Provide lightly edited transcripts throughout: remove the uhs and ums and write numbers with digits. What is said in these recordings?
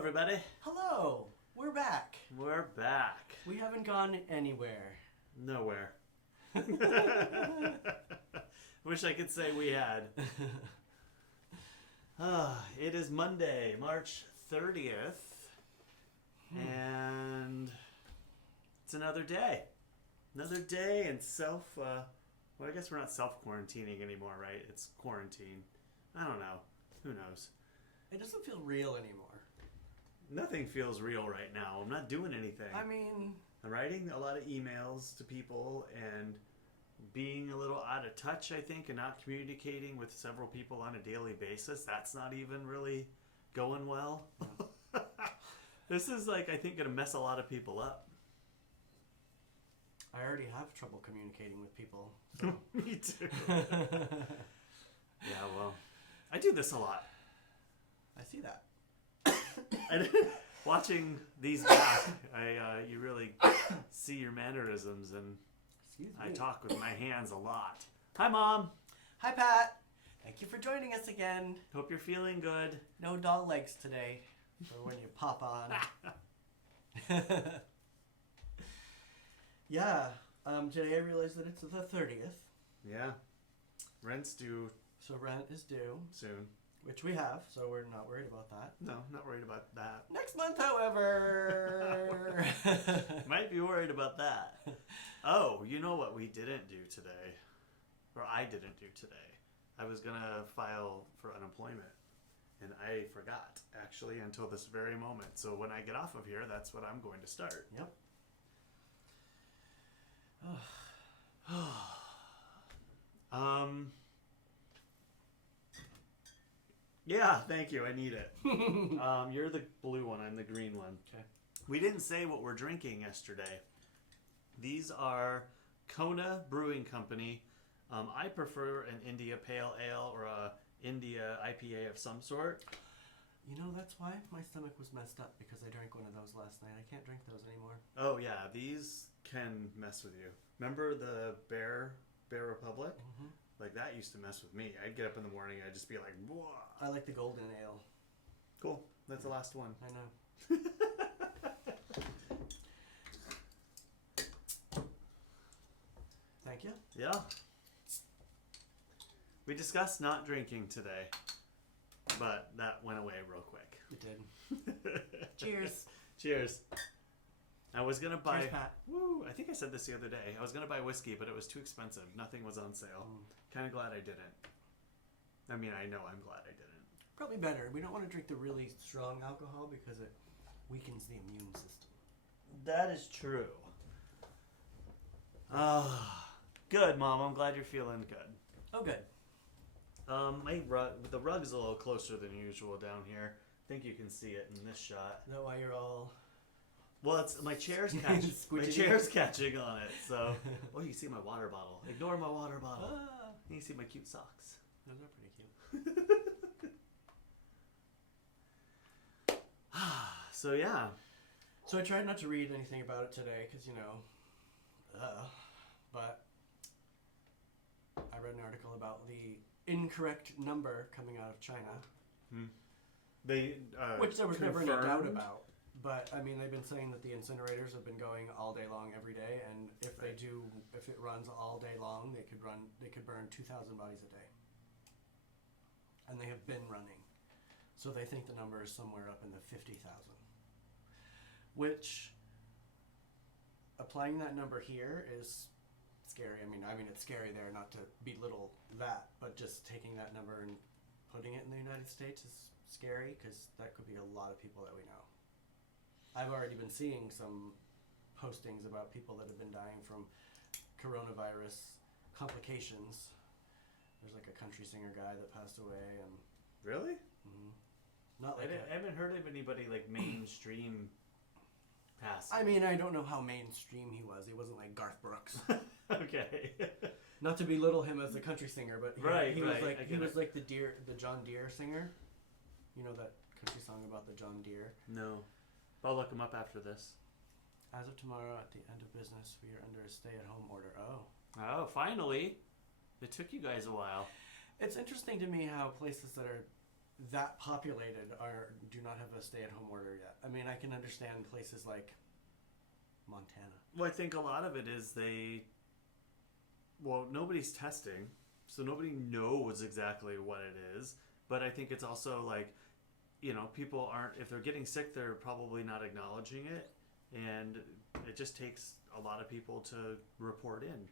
everybody. Hello, we're back. We're back. We haven't gone anywhere. Nowhere. Wish I could say we had. It is Monday, March 30th, and it's another day. Another day in well, I guess we're not self-quarantining anymore, right? It's quarantine. I don't know. Who knows? It doesn't feel real anymore. Nothing feels real right now. I'm not doing anything. I mean... I'm writing a lot of emails to people and being a little out of touch, I think, and not communicating with several people on a daily basis. That's not even really going well. This is, I think, going to mess a lot of people up. I already have trouble communicating with people. So. Me too. Yeah, well, I do this a lot. I see that. Watching these back, you really see your mannerisms, and I talk with my hands a lot. Hi, Mom. Hi, Pat. Thank you for joining us again. Hope you're feeling good. No dog legs today for when you pop on. Yeah. Today I realized that it's the 30th. Yeah. Rent's due. So rent is due. Soon. Which we have, so we're not worried about that. No, not worried about that. Next month, however. Might be worried about that. Oh, you know what we didn't do today? Or I didn't do today. I was going to file for unemployment. And I forgot, actually, until this very moment. So when I get off of here, that's what I'm going to start. Yep. Yeah, thank you. I need it. You're the blue one. I'm the green one. Okay. We didn't say what we're drinking yesterday. These are Kona Brewing Company. I prefer an India Pale Ale or a India IPA of some sort. You know, that's why my stomach was messed up, because I drank one of those last night. I can't drink those anymore. Oh, yeah. These can mess with you. Remember the Bear Republic? Mm-hmm. Like, that used to mess with me. I'd get up in the morning, I'd just be like, whoa. I like the golden ale. Cool. That's the last one. I know. Thank you. Yeah. We discussed not drinking today, but that went away real quick. It did. Cheers. Cheers. I was going to buy... Cheers, Pat. Woo! I think I said this the other day. I was going to buy whiskey, but it was too expensive. Nothing was on sale. Kind of glad I didn't. I mean, I know I'm glad I didn't. Probably better. We don't want to drink the really strong alcohol because it weakens the immune system. That is true. Good, Mom. I'm glad you're feeling good. Oh, good. The rug is a little closer than usual down here. I think you can see it in this shot. Is that why you're all... Well, it's my chair's catching on it. So, you can see my water bottle. Ignore my water bottle. You can see my cute socks. Those are pretty cute. So yeah. So I tried not to read anything about it today because but I read an article about the incorrect number coming out of China. Which there was never any doubt about. But, I mean, they've been saying that the incinerators have been going all day long every day, and if it runs all day long, they could burn 2,000 bodies a day. And they have been running. So they think the number is somewhere up in the 50,000. Which, applying that number here is scary. I mean, it's scary there, not to belittle that, but just taking that number and putting it in the United States is scary, because that could be a lot of people that we know. I've already been seeing some postings about people that have been dying from coronavirus complications. There's a country singer guy that passed away, and really, not I haven't heard of anybody mainstream pass. I mean, I don't know how mainstream he was. He wasn't like Garth Brooks. Okay. Not to belittle him as a country singer, but he was like the John Deere singer. You know that country song about the John Deere? No. I'll look him up after this. As of tomorrow, at the end of business, we are under a stay-at-home order. Oh, finally. It took you guys a while. It's interesting to me how places that are that populated do not have a stay-at-home order yet. I mean, I can understand places like Montana. Well, I think a lot of it is nobody's testing, so nobody knows exactly what it is. But I think it's also like, people aren't, if they're getting sick, they're probably not acknowledging it. And it just takes a lot of people to report in,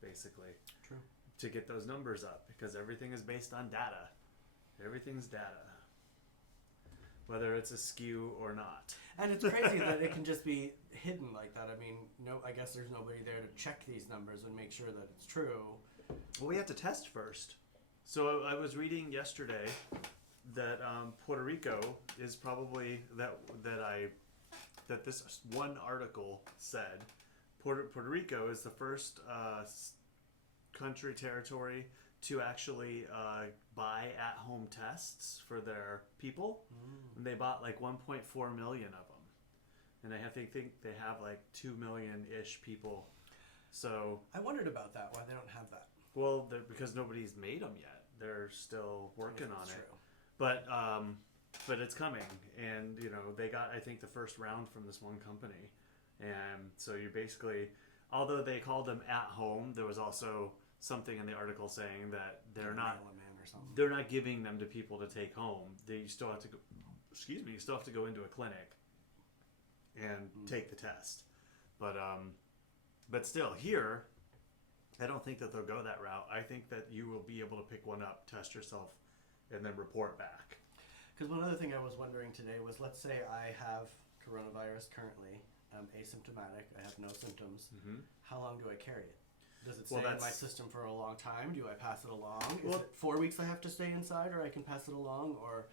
basically. True. To get those numbers up, because everything is based on data. Everything's data. Whether it's askew or not. And it's crazy that it can just be hidden like that. I mean, I guess there's nobody there to check these numbers and make sure that it's true. Well, we have to test first. So I was reading yesterday that Puerto Rico is probably that this one article said Puerto Rico is the first territory to actually buy at-home tests for their people. And they bought like 1.4 million of them. And I think they have like 2 million-ish people. So I wondered about that, why they don't have that. Well, because nobody's made them yet. They're still working on it. True. But it's coming. And, they got, I think, the first round from this one company. And so you basically, although they called them at home, there was also something in the article saying that they're not giving them to people to take home. You still have to go, you still have to go into a clinic and take the test. But still, here, I don't think that they'll go that route. I think that you will be able to pick one up, test yourself, and then report back. Because one other thing I was wondering today was, let's say I have coronavirus currently. I'm asymptomatic. I have no symptoms. Mm-hmm. How long do I carry it? Does it stay in my system for a long time? Do I pass it along? Is it 4 weeks I have to stay inside, or I can pass it along? Or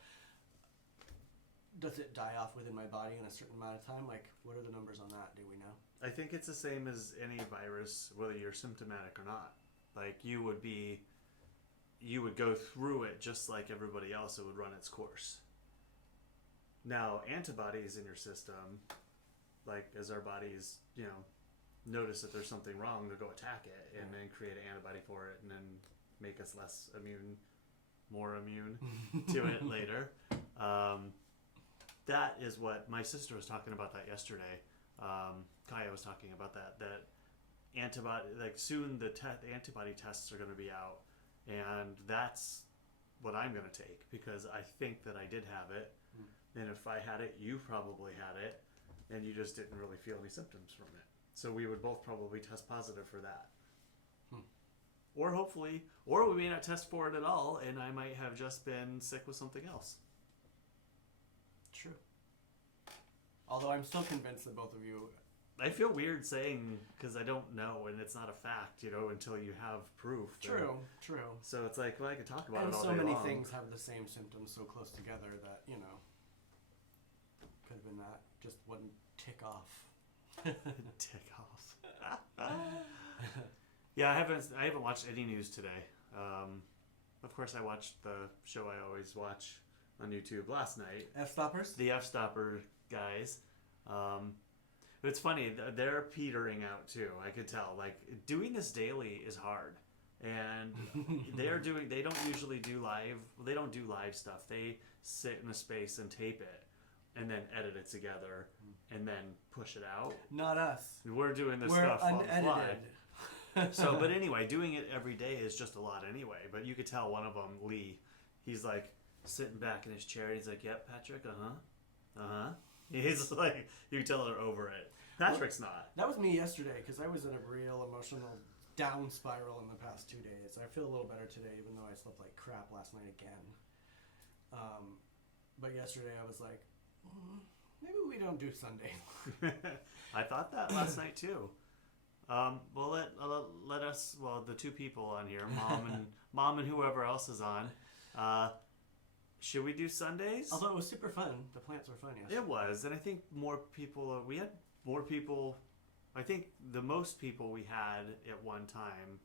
does it die off within my body in a certain amount of time? Like, what are the numbers on that? Do we know? I think it's the same as any virus, whether you're symptomatic or not. Like, you would go through it just like everybody else. It would run its course. Now, antibodies in your system, like as our bodies, notice that there's something wrong, to go attack it and then create an antibody for it and then make us less immune, more immune to it later. That is what my sister was talking about that yesterday. Kaya was talking about that antibody, like soon the antibody tests are going to be out, and that's what I'm going to take, because I think that I did have it. And if I had it, you probably had it, and you just didn't really feel any symptoms from it. So we would both probably test positive for that. Or hopefully, or we may not test for it at all, and I might have just been sick with something else. True. Although I'm still convinced that both of you... I feel weird saying, because I don't know, and it's not a fact, until you have proof. True. So it's like, well, I could talk about it all day long. And so many things have the same symptoms so close together that, could have been that. Just wouldn't tick off. Tick off. Yeah, I haven't watched any news today. Of course, I watched the show I always watch on YouTube last night. F-Stoppers? The F-Stopper guys. But it's funny, they're petering out too. I could tell. Like, doing this daily is hard. And they don't usually do live. They don't do live stuff. They sit in a space and tape it and then edit it together and then push it out. Not us. We're doing this stuff on the fly. So, but anyway, doing it every day is just a lot anyway. But you could tell one of them, Lee, he's like sitting back in his chair. He's like, "Yep, Patrick, He's like, you can tell they're over it. Patrick's not. That was me yesterday, because I was in a real emotional down spiral in the past 2 days. I feel a little better today, even though I slept like crap last night again. But yesterday I was like, maybe we don't do Sunday. I thought that last night too. Well, let us. Well, the two people on here, mom and whoever else is on. Should we do Sundays? Although it was super fun. The plants were fun yesterday. It was, and I think more people. We had more people. I think the most people we had at one time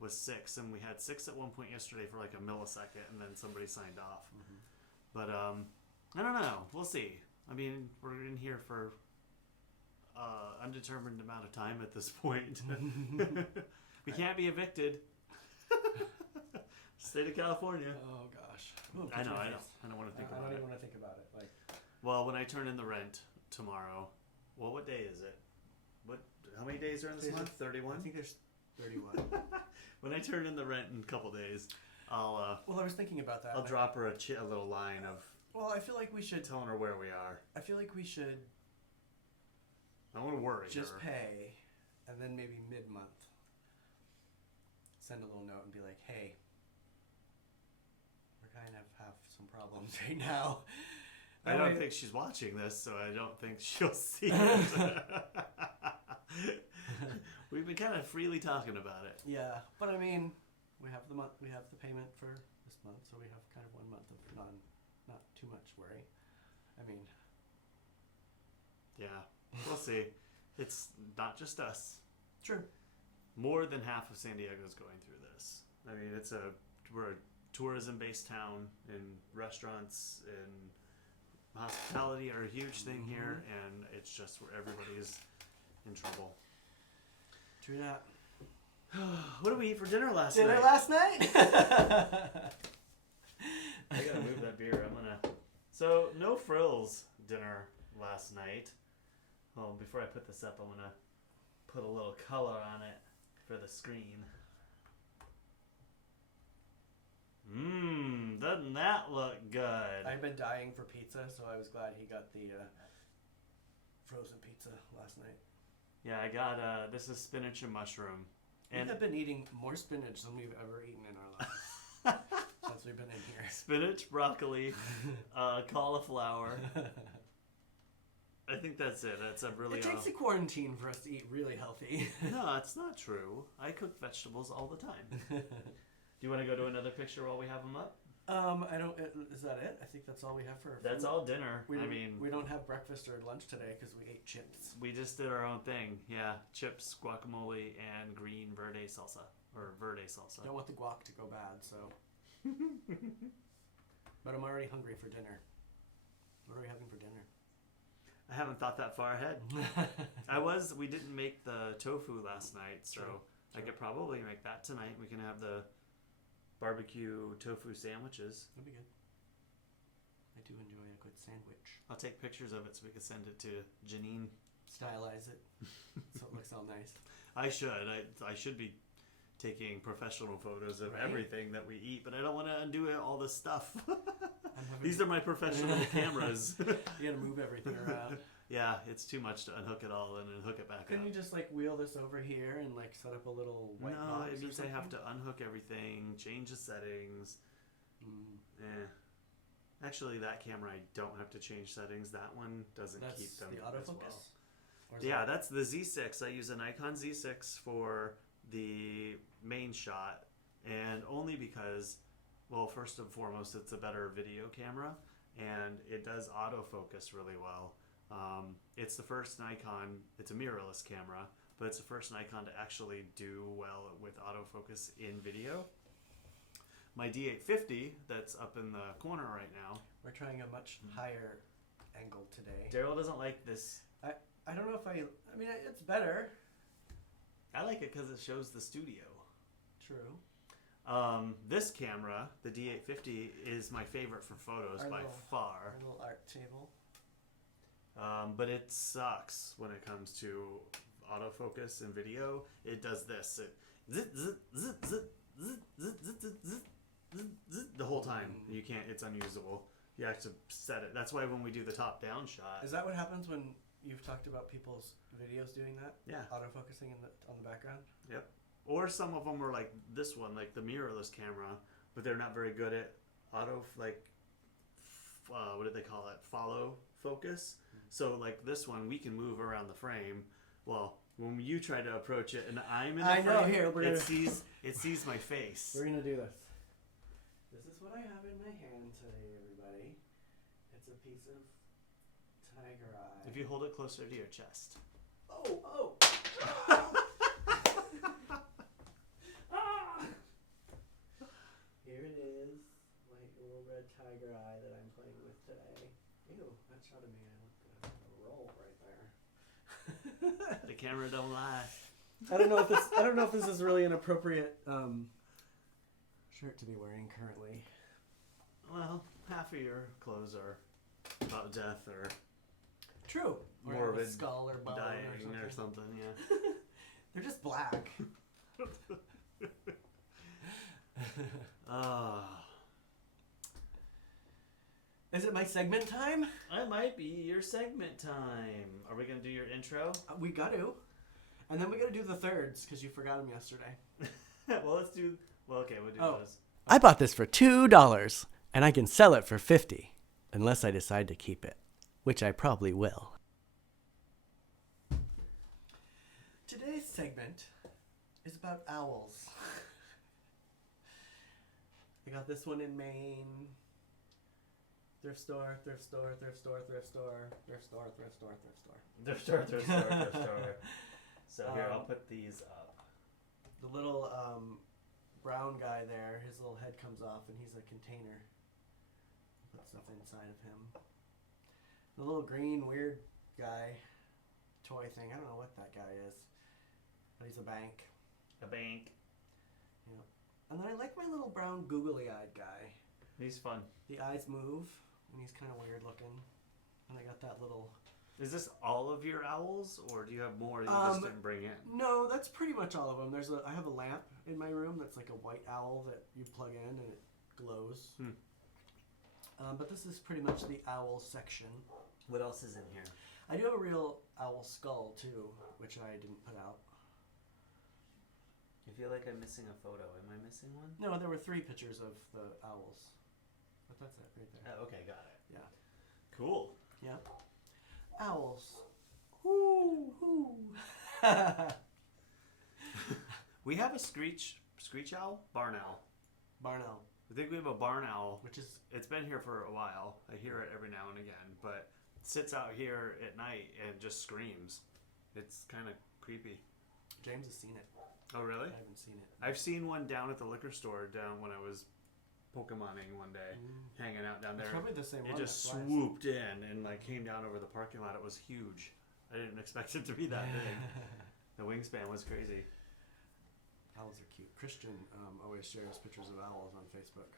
was six, and we had 6 at one point yesterday for like a millisecond, and then somebody signed off. Mm-hmm. But I don't know. We'll see. I mean, we're in here for undetermined amount of time at this point. We can't be evicted. State of California. Oh gosh. I know. I don't want to think I about don't it. even want to think about it. Like, Well, when I turn in the rent tomorrow, well, what day is it? How many days are in this There's month? I 31? think there's 31. When I turn in the rent in a couple days, I'll Well, I was thinking about that. I'll drop her a little line of Well, I feel like we should. telling her where we are. I feel like we should I don't want to worry just her. pay, and then maybe mid-month send a little note and be like, "Hey, we're kind of have some problems right now." I don't think she's watching this, so I don't think she'll see it. We've been kind of freely talking about it. Yeah, but I mean, we have the payment for this month, so we have kind of 1 month of not too much worry. I mean, Yeah, we'll see. It's not just us. true. More than half of San Diego is going through this. I mean, we're a tourism-based town, and restaurants and hospitality are a huge thing here, and it's just where everybody's in trouble. True that. What did we eat for dinner last night? Dinner last night? I gotta move that beer. So, no frills dinner last night. Well, before I put this up, I'm gonna put a little color on it for the screen. Doesn't that look good? I've been dying for pizza, so I was glad he got the frozen pizza last night. Yeah, I got, this is spinach and mushroom. We have been eating more spinach than we've ever eaten in our lives since we've been in here. Spinach, broccoli, cauliflower. I think that's it. That's a really... It takes a quarantine for us to eat really healthy. No, it's not true. I cook vegetables all the time. Do you want to go to another picture while we have them up? I don't... Is that it? I think that's all we have for our That's food. all dinner. We don't have breakfast or lunch today because we ate chips. We just did our own thing. Yeah, chips, guacamole, and green verde salsa. Or verde salsa. Don't want the guac to go bad, so... But I'm already hungry for dinner. What are we having for dinner? I haven't thought that far ahead. We didn't make the tofu last night, so I could probably make that tonight. We can have the barbecue tofu sandwiches. That'd be good. I do enjoy a good sandwich. I'll take pictures of it so we can send it to Janine. Stylize it so it looks all nice. I should be taking professional photos of everything that we eat, but I don't want to undo all this stuff. These are my professional cameras. You gotta move everything around. Yeah, it's too much to unhook it all and then hook it back Couldn't up. you just like wheel this over here and like set up a little white box? No, it means or I have something? to unhook everything, change the settings. Actually, that camera I don't have to change settings. That one doesn't That's keep them the as autofocus? well. Or is Yeah, that- that's the Z6. I use a Nikon Z6 for the main shot, and only because, well, first and foremost, it's a better video camera, and it does autofocus really well. It's the first Nikon, it's a mirrorless camera, but it's the first Nikon to actually do well with autofocus in video. My D850 that's up in the corner right now. We're trying a much higher angle today. Daryl doesn't like this. I don't know if I mean, it's better. I like it because it shows the studio. True. This camera, the D850, is my favorite for photos by far. Our little art table. But it sucks when it comes to autofocus and video. It does this. It the whole time. You can't. It's unusable. You have to set it. That's why when we do the top-down shot. Is that what happens when you've talked about people's videos doing that? Yeah. Autofocusing on the background? Yep. Or some of them are like this one, like the mirrorless camera, but they're not very good at what do they call it? Follow focus. So like this one, we can move around the frame. Well, when you try to approach it and I'm in the frame, it sees my face. We're gonna do this. This is what I have in my hand today, everybody. It's a piece of tiger eye. If you hold it closer to your chest. Oh! Here it is, my little red tiger eye that I'm playing with today. Ew, that shot of me, I look a roll right there. The camera don't lie. I don't know if this is really an appropriate shirt to be wearing currently. Well, half of your clothes are about death or True. Or morbid a skull or bone dying or something. yeah. They're just black. Is it my segment time? It might be your segment time. Are we going to do your intro? We got to. And then we got to do the thirds because you forgot them yesterday. Well, let's do... Well, okay, we'll do those. I bought this for $2 and I can sell it for $50 unless I decide to keep it, which I probably will. Today's segment is about owls. I got this one in Maine. Thrift store, thrift store, thrift store, thrift store, thrift store, thrift store, thrift store. Thrift store, thrift store, thrift store. So here, I'll put these up. The little brown guy there, his little head comes off and he's a container. Put stuff inside of him. The little green weird guy, toy thing, I don't know what that guy is. But he's a bank. A bank. Yeah. And then I like my little brown googly-eyed guy. He's fun. The eyes move, and he's kind of weird looking. And I got that little... Is this all of your owls, or do you have more that you just didn't bring in? No, that's pretty much all of them. I have a lamp in my room that's like a white owl that you plug in and it glows. But this is pretty much the owl section. What else is in here? I do have a real owl skull too, which I didn't put out. I feel like I'm missing a photo. Am I missing one? No, there were 3 pictures of the owls. But that's it right there. Oh, okay, got it. Yeah. Cool. Yeah. Owls. Whoo, whoo. We have a screech owl? Barn owl. Barn owl. I think we have a barn owl. Which is... It's been here for a while. I hear it every now and again. But it sits out here at night and just screams. It's kind of creepy. James has seen it. Oh, really? I haven't seen it. I've seen one down at the liquor store down when I was Pokemoning one day, hanging out down there. It's probably the same one. It just swooped in and like came down over the parking lot. It was huge. I didn't expect it to be that big. The wingspan was crazy. Owls are cute. Christian always shares pictures of owls on Facebook.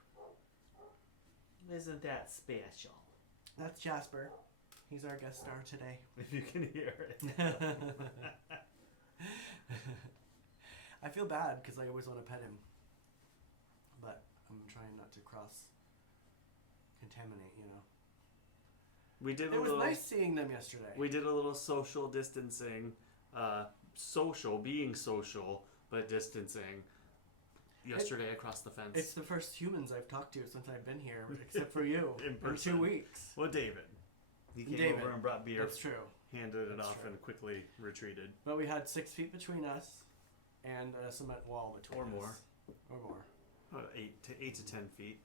Isn't that special? That's Jasper. He's our guest star today. If you can hear it. I feel bad because I always want to pet him. But I'm trying not to cross-contaminate, you know. It was nice seeing them yesterday. We did a little social distancing. Being social, but distancing. Yesterday across the fence. It's the first humans I've talked to since I've been here, except for you. In person. 2 weeks. Well, David. He came over and brought beer. That's true. Handed it off and quickly retreated. But we had 6 feet between us and a cement wall between us. Or more. 8 to 10 feet.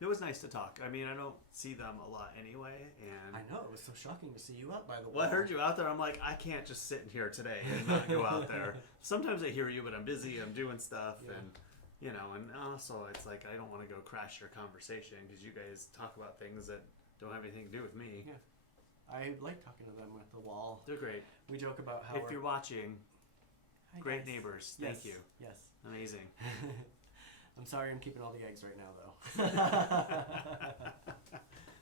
It was nice to talk. I mean, I don't see them a lot anyway, and I know, it was so shocking to see you out by the wall. Well, I heard you out there. I'm like, I can't just sit in here today and not go out there. Sometimes I hear you, but I'm busy. I'm doing stuff, and you know, and also it's like I don't want to go crash your conversation because you guys talk about things that don't have anything to do with me. Yeah, I like talking to them at the wall. They're great. We joke about how if you're watching, Hi, great guys. neighbors. Yes. Thank you. Yes. Amazing. I'm sorry I'm keeping all the eggs right now, though.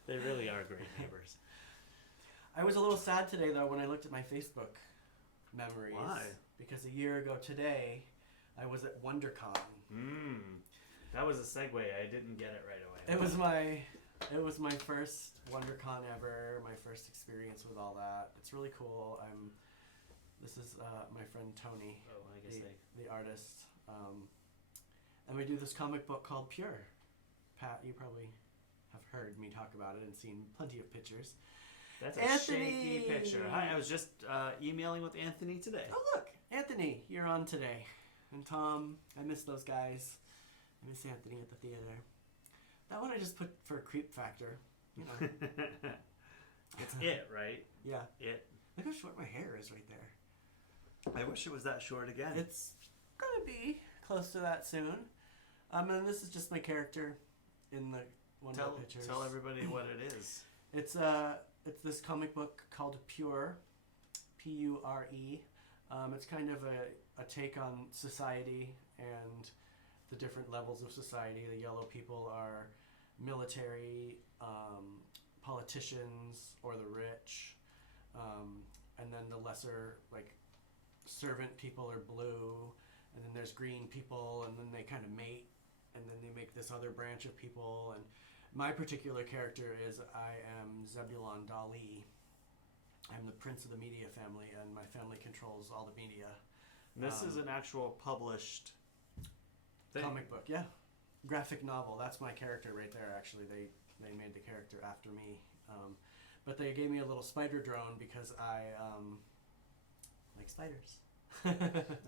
They really are great neighbors. I was a little sad today, though, when I looked at my Facebook memories. Why? Because a year ago today, I was at WonderCon. That was a segue. I didn't get it right away. It was my first WonderCon ever, my first experience with all that. It's really cool. This is my friend Tony, the artist. And we do this comic book called Pure. Pat, you probably have heard me talk about it and seen plenty of pictures. That's a shaky picture. Hi, I was just emailing with Anthony today. Oh, look. Anthony, you're on today. And Tom, I miss those guys. I miss Anthony at the theater. That one I just put for creep factor. You know. It's it, right? Yeah. It. Look how short my hair is right there. I wish it was that short again. It's going to be close to that soon. And this is just my character in the one of the pictures. Tell everybody what it is. It's this comic book called Pure, Pure. It's kind of a take on society and the different levels of society. The yellow people are military, politicians, or the rich, and then the lesser, like, servant people are blue, and then there's green people, and then they kind of mate, and then they make this other branch of people. And my particular character is I am Zebulon Dali. I'm the prince of the media family, and my family controls all the media. This is an actual published thing. Comic book, yeah. Graphic novel. That's my character right there, actually. They made the character after me. But they gave me a little spider drone because I like spiders.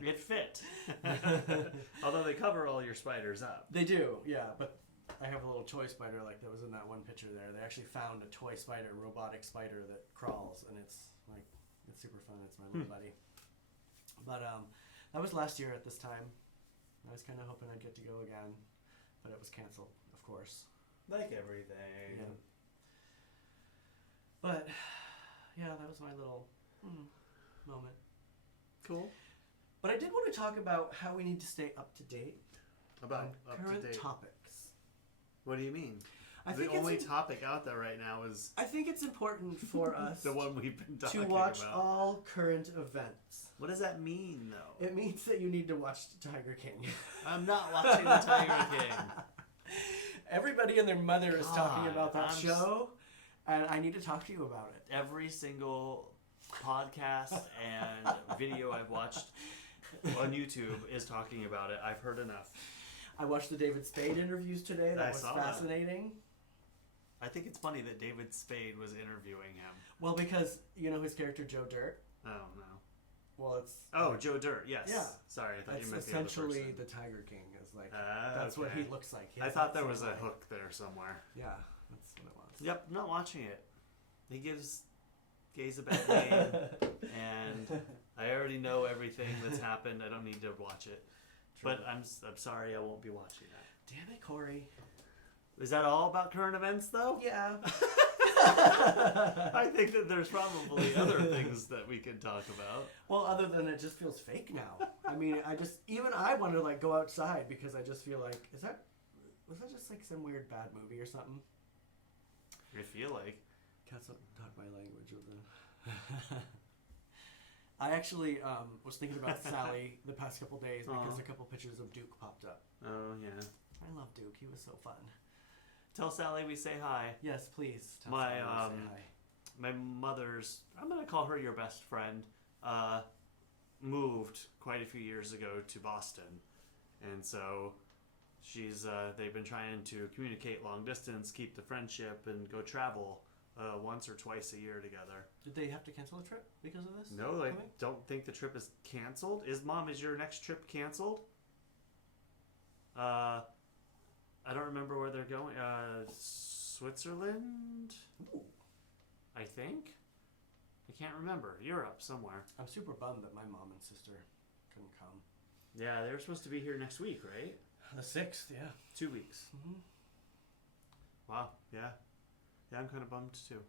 It fit. Although they cover all your spiders up. They do, yeah. But I have a little toy spider like that was in that one picture there. They actually found a toy spider, robotic spider that crawls, and it's super fun. It's my little buddy. But that was last year at this time. I was kind of hoping I'd get to go again, but it was canceled, of course. Like everything. Yeah. But yeah, that was my little moment. Cool. But I did want to talk about how we need to stay up to date About on up current to date. topics. What do you mean? I The think only topic out there right now is I think it's important for us the one we've been to talking watch about. all current events. What does that mean, though? It means that you need to watch Tiger King. I'm not watching the Tiger King. Everybody and their mother is talking God, about that I'm show, and I need to talk to you about it. Every single podcast and video I've watched on YouTube is talking about it. I've heard enough. I watched the David Spade interviews today. I That was saw that. fascinating. I think it's funny that David Spade was interviewing him. Well, because you know his character Joe Dirt. Oh, no. Well, it's Joe Dirt, yes. Yeah. Sorry, I thought it's you meant the other essentially person. the Tiger King. Is like that's what okay. he looks like. He I has thought that there was same a eye. hook there somewhere. Yeah, that's what it was. Yep, I'm not watching it. He gives gays a bad name, and I already know everything that's happened. I don't need to watch it. True. But I'm sorry, I won't be watching that. Damn it, Corey. Is that all about current events, though? Yeah. I think that there's probably other things that we could talk about. Well, other than it just feels fake now. I mean, I want to like go outside because I just feel like was that just like some weird bad movie or something? I feel like. Can't talk my language of the. I actually was thinking about Sally the past couple days because a couple pictures of Duke popped up. Oh, yeah. I love Duke. He was so fun. Tell Sally we say hi. Yes, please. Tell My Sally to say hi. my mother's, I'm going to call her your best friend, moved quite a few years ago to Boston. And so they've been trying to communicate long distance, keep the friendship, and go travel once or twice a year together. Did they have to cancel a trip because of this? No, I coming? don't think the trip is canceled. Mom, is your next trip canceled? I don't remember where they're going. Switzerland? Ooh. I think? I can't remember. Europe somewhere. I'm super bummed that my mom and sister couldn't come. Yeah, they were supposed to be here next week, right? The 6th, yeah. 2 weeks. Mm-hmm. Wow, yeah. Yeah, I'm kind of bummed too.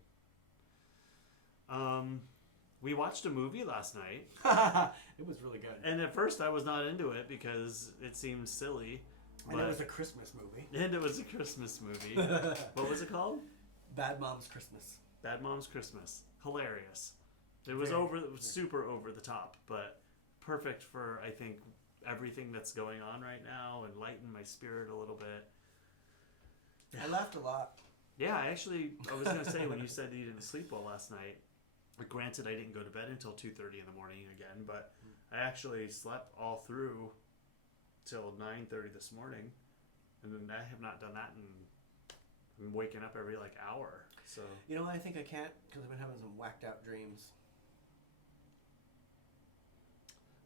We watched a movie last night. It was really good. And at first I was not into it because it seemed silly. And it was a Christmas movie. And it was a Christmas movie. What was it called? Bad Mom's Christmas. Bad Mom's Christmas. Hilarious. It was super over the top, but perfect for, I think, everything that's going on right now and lighten my spirit a little bit. I laughed a lot. Yeah, I was going to say when you said that you didn't sleep well last night, granted I didn't go to bed until 2:30 in the morning again, but I actually slept all through till 9:30 this morning, and then I have not done that I'm waking up every hour. So You know, I think I can't because I've been having some whacked out dreams.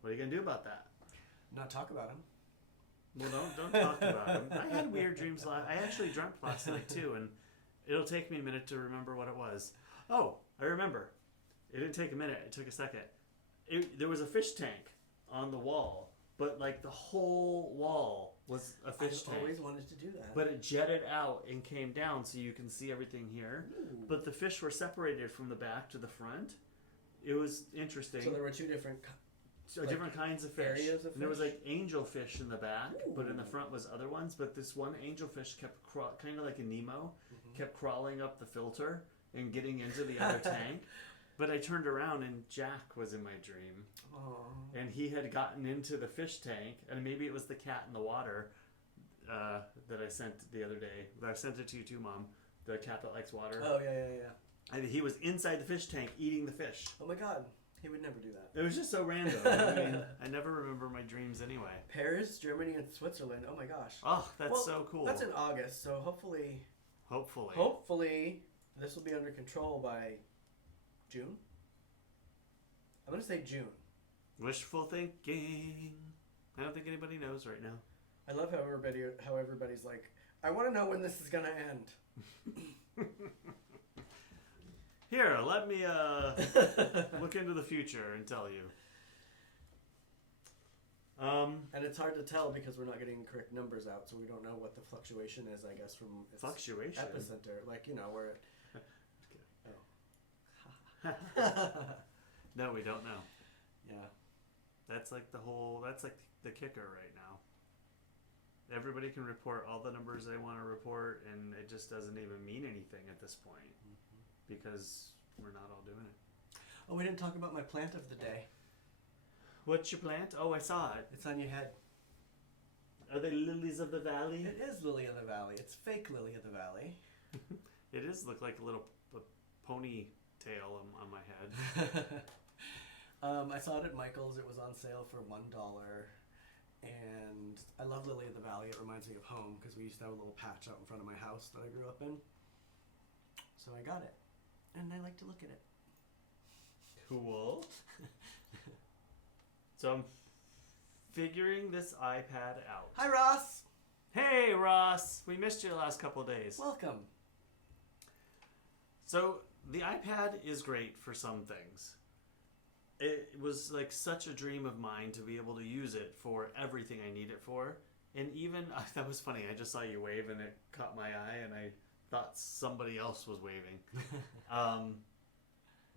what are you gonna do about that? Not talk about them. Well, don't talk about them. I had weird dreams. I actually dreamt last night too, and it'll take me a minute to remember what it was. Oh, I remember. It didn't take a minute. It took a second. There was a fish tank on the wall, but the whole wall was a fish tank. I always wanted to do that. But it jetted out and came down so you can see everything here. Ooh. But the fish were separated from the back to the front. It was interesting. So there were two different different kinds of fish. areas of And there was fish? like angelfish in the back, but in the Ooh. front was other ones. But this one angelfish kept kind of like a Nemo, kept crawling up the filter and getting into the other tank. But I turned around and Jack was in my dream. Aww. And he had gotten into the fish tank, and maybe it was the cat in the water that I sent the other day. I sent it to you too, Mom. The cat that likes water. Oh, yeah. And he was inside the fish tank eating the fish. Oh my god. He would never do that. It was just so random. I mean, I never remember my dreams anyway. Paris, Germany, and Switzerland. Oh my gosh. Oh, that's so cool. That's in August, so hopefully this will be under control by June. I'm gonna say June. Wishful thinking. I don't think anybody knows right now. I love how everybody's like, I want to know when this is gonna end. Here, let me look into the future and tell you. And it's hard to tell because we're not getting correct numbers out, so we don't know what the fluctuation is, I guess, from its Fluctuation? epicenter. Like, where it... No, we don't know. Yeah. That's like the kicker right now. Everybody can report all the numbers they want to report, and it just doesn't even mean anything at this point because we're not all doing it. Oh, we didn't talk about my plant of the day. What's your plant? Oh, I saw it. It's on your head. Are they lilies of the valley? It is lily of the valley. It's fake lily of the valley. It is look like a little ponytail on my head. I saw it at Michael's. It was on sale for $1. And I love Lily of the Valley. It reminds me of home because we used to have a little patch out in front of my house that I grew up in. So I got it. And I like to look at it. Cool. So I'm figuring this iPad out. Hi, Ross. Hey, Ross. We missed you the last couple of days. Welcome. So the iPad is great for some things. It was like such a dream of mine to be able to use it for everything I need it for. And even, that was funny, I just saw you wave and it caught my eye and I thought somebody else was waving.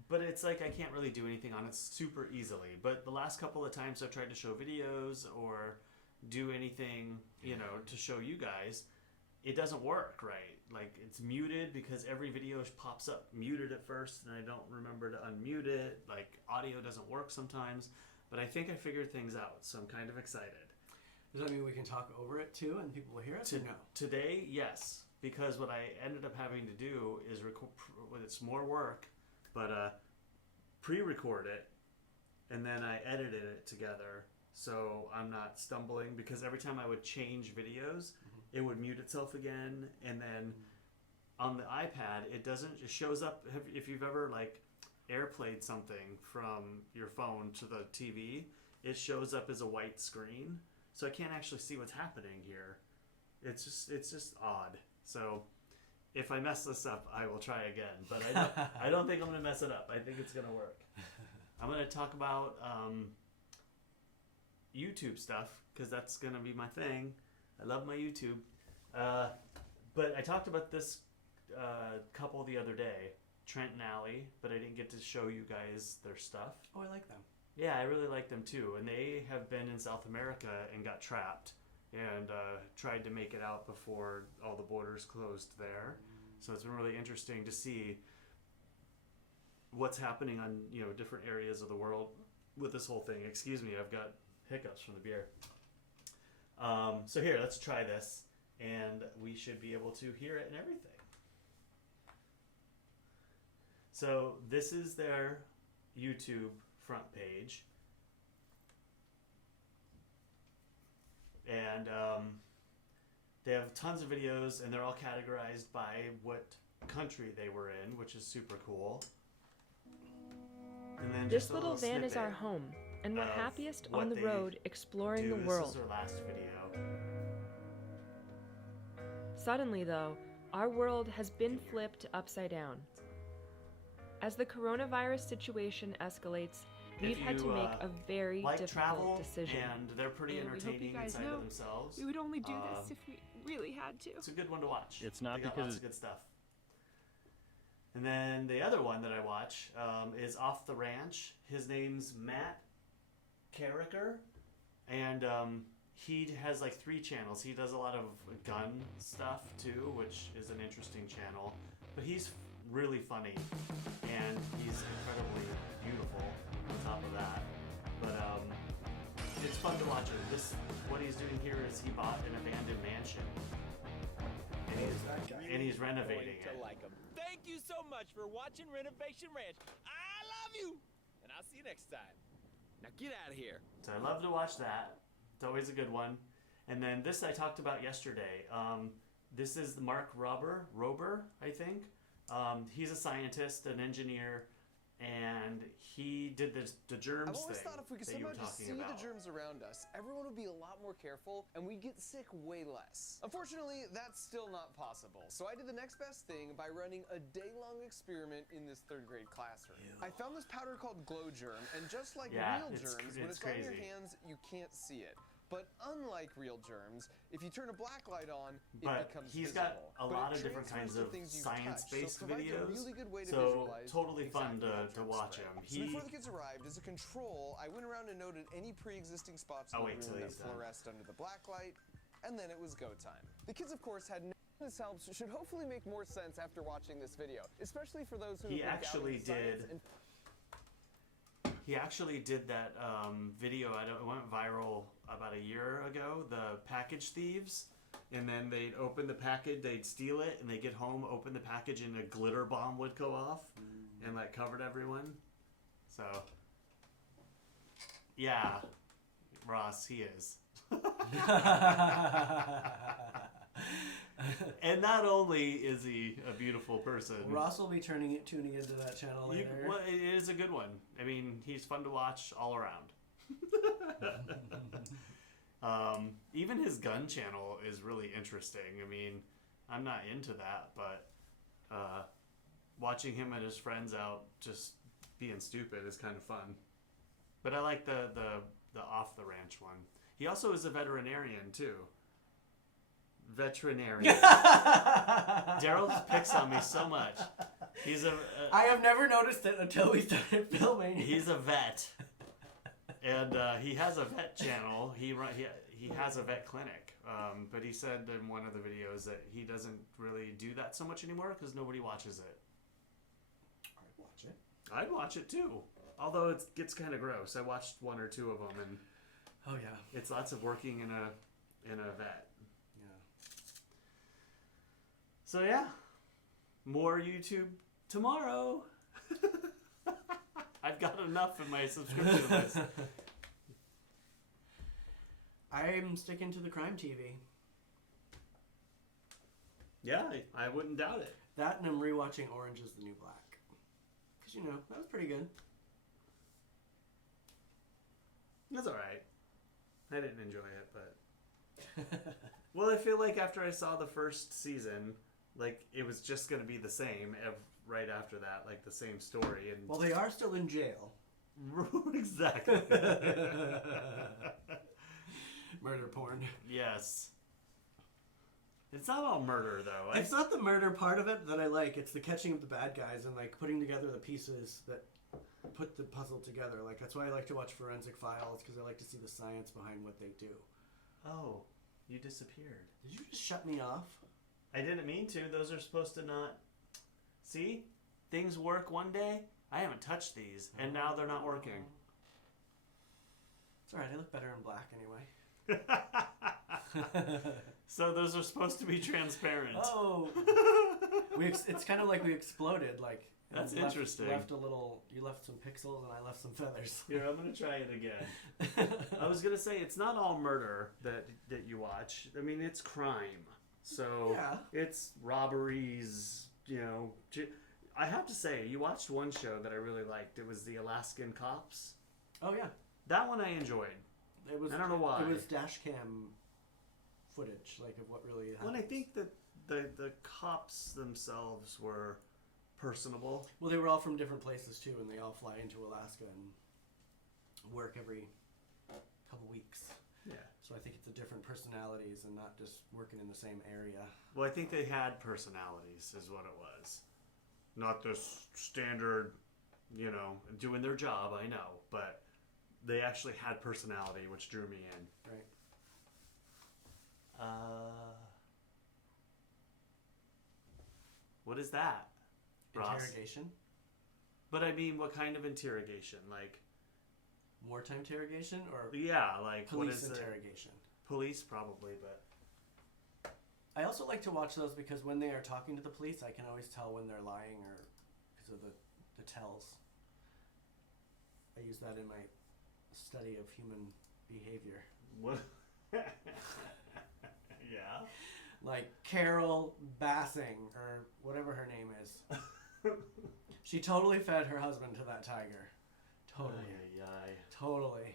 But it's like I can't really do anything on it super easily. But the last couple of times I've tried to show videos or do anything, to show you guys, it doesn't work right. Like it's muted because every video pops up muted at first and I don't remember to unmute it. Like audio doesn't work sometimes, but I think I figured things out, so I'm kind of excited. Does that mean we can talk over it too and people will hear us or no? Today, yes, because what I ended up having to do is it's more work, but pre-record it and then I edited it together so I'm not stumbling, because every time I would change videos, it would mute itself again, and then on the iPad, it shows up, if you've ever like AirPlayed something from your phone to the TV, it shows up as a white screen, so I can't actually see what's happening here. It's just odd. So if I mess this up, I will try again, but I don't think I'm going to mess it up. I think it's going to work. I'm going to talk about YouTube stuff, because that's going to be my thing. I love my YouTube. But I talked about this couple the other day, Trent and Allie, but I didn't get to show you guys their stuff. Oh, I like them. Yeah, I really like them too. And they have been in South America and got trapped and tried to make it out before all the borders closed there. So it's been really interesting to see what's happening on different areas of the world with this whole thing. Excuse me, I've got hiccups from the beer. So here, let's try this, and we should be able to hear it and everything. So this is their YouTube front page, and they have tons of videos, and they're all categorized by what country they were in, which is super cool. And then This little van is our home, and we're happiest on the road exploring the world. This is their last video. Suddenly, though, our world has been flipped upside down. As the coronavirus situation escalates, we've had to make a very difficult decision. And they're pretty entertaining inside of themselves. We would only do this if we really had to. It's a good one to watch. It's not they got because lots of good stuff. And then the other one that I watch is Off the Ranch. His name's Matt Carricker, and he has like 3 channels. He does a lot of gun stuff too, which is an interesting channel. But he's really funny, and he's incredibly beautiful on top of that. But it's fun to watch him. What he's doing here is he bought an abandoned mansion, and he's renovating it. Like him. Thank you so much for watching Renovation Ranch. I love you, and I'll see you next time. Now get out of here. So I love to watch that. It's always a good one. And then this I talked about yesterday. This is Mark Rober, I think. He's a scientist, an engineer, and he did the germs I've always thing thought if we could that you somehow were just see talking about. the germs around us, everyone would be a lot more careful and we'd get sick way less. Unfortunately, that's still not possible. So I did the next best thing by running a day-long experiment in this 3rd grade classroom. I found this powder called Glow Germ, and just like real germs, when it's on your hands, you can't see it. But unlike real germs, if you turn a black light on, it becomes he's visible. got a lot of different kinds of science-based videos, so totally fun to watch him. So before the kids arrived, as a control, I went around and noted any pre-existing spots in the room that fluoresced under the black light, and then it was go time. The kids, of course, had no. This helps should hopefully make more sense after watching this video, especially for those who He actually did that video. It went viral about a year ago. The package thieves, and then they'd open the package, they'd steal it, and they get home, open the package, and a glitter bomb would go off, and like covered everyone. So, yeah, Ross, he is. And not only is he a beautiful person, Ross will be tuning into that channel later. Well, it is a good one. I mean, he's fun to watch all around. Even his gun channel is really interesting. I mean, I'm not into that, but watching him and his friends out just being stupid is kind of fun. But I like the off the ranch one. He also is a veterinarian too. Veterinarian. Daryl just picks on me so much. I have never noticed it until we started filming. He's a vet, and he has a vet channel. He has a vet clinic, but he said in one of the videos that he doesn't really do that so much anymore because nobody watches it. I'd watch it. I'd watch it too, although it gets kind of gross. I watched 1 or 2 of them, and oh yeah, it's lots of working in a vet. So yeah, more YouTube tomorrow. I've got enough in my subscription list. I'm sticking to the crime TV. Yeah, I wouldn't doubt it. That, and I'm rewatching Orange is the New Black. Because, that was pretty good. That's alright. I didn't enjoy it, but... Well, I feel like after I saw the first season... Like, it was just going to be the same right after that, like the same story. And well, they are still in jail. Exactly. Murder porn. Yes. It's not all murder, though. It's not the murder part of it that I like. It's the catching of the bad guys and, like, putting together the pieces that put the puzzle together. Like, that's why I like to watch Forensic Files, because I like to see the science behind what they do. Oh, you disappeared. Did you just shut me off? I didn't mean to. Those are supposed to not... See? Things work one day. I haven't touched these, and now they're not working. It's alright. I look better in black anyway. So those are supposed to be transparent. Oh! It's kind of like we exploded. Like that's interesting. You left some pixels, and I left some feathers. Here, I'm going to try it again. I was going to say, it's not all murder that you watch. I mean, it's crime. So yeah. It's robberies, I have to say, you watched one show that I really liked. It was the Alaskan Cops. Oh yeah, that one I enjoyed. I don't know why. It was dash cam footage, like of what really happened. Well, I think that the cops themselves were personable. Well, they were all from different places too, and they all fly into Alaska and work every couple weeks. Yeah. So I think it's the different personalities and not just working in the same area. Well, I think they had personalities is what it was. Not the standard, doing their job, I know. But they actually had personality, which drew me in. Right. What is that, Ross? Interrogation. But I mean, what kind of interrogation? Like Wartime interrogation or yeah, like police what is interrogation? Police probably, but I also like to watch those because when they are talking to the police, I can always tell when they're lying or because of the tells. I use that in my study of human behavior. what? Yeah. Like Carol Bassing or whatever her name is. She totally fed her husband to that tiger. Totally. Ay, ay, ay. Totally.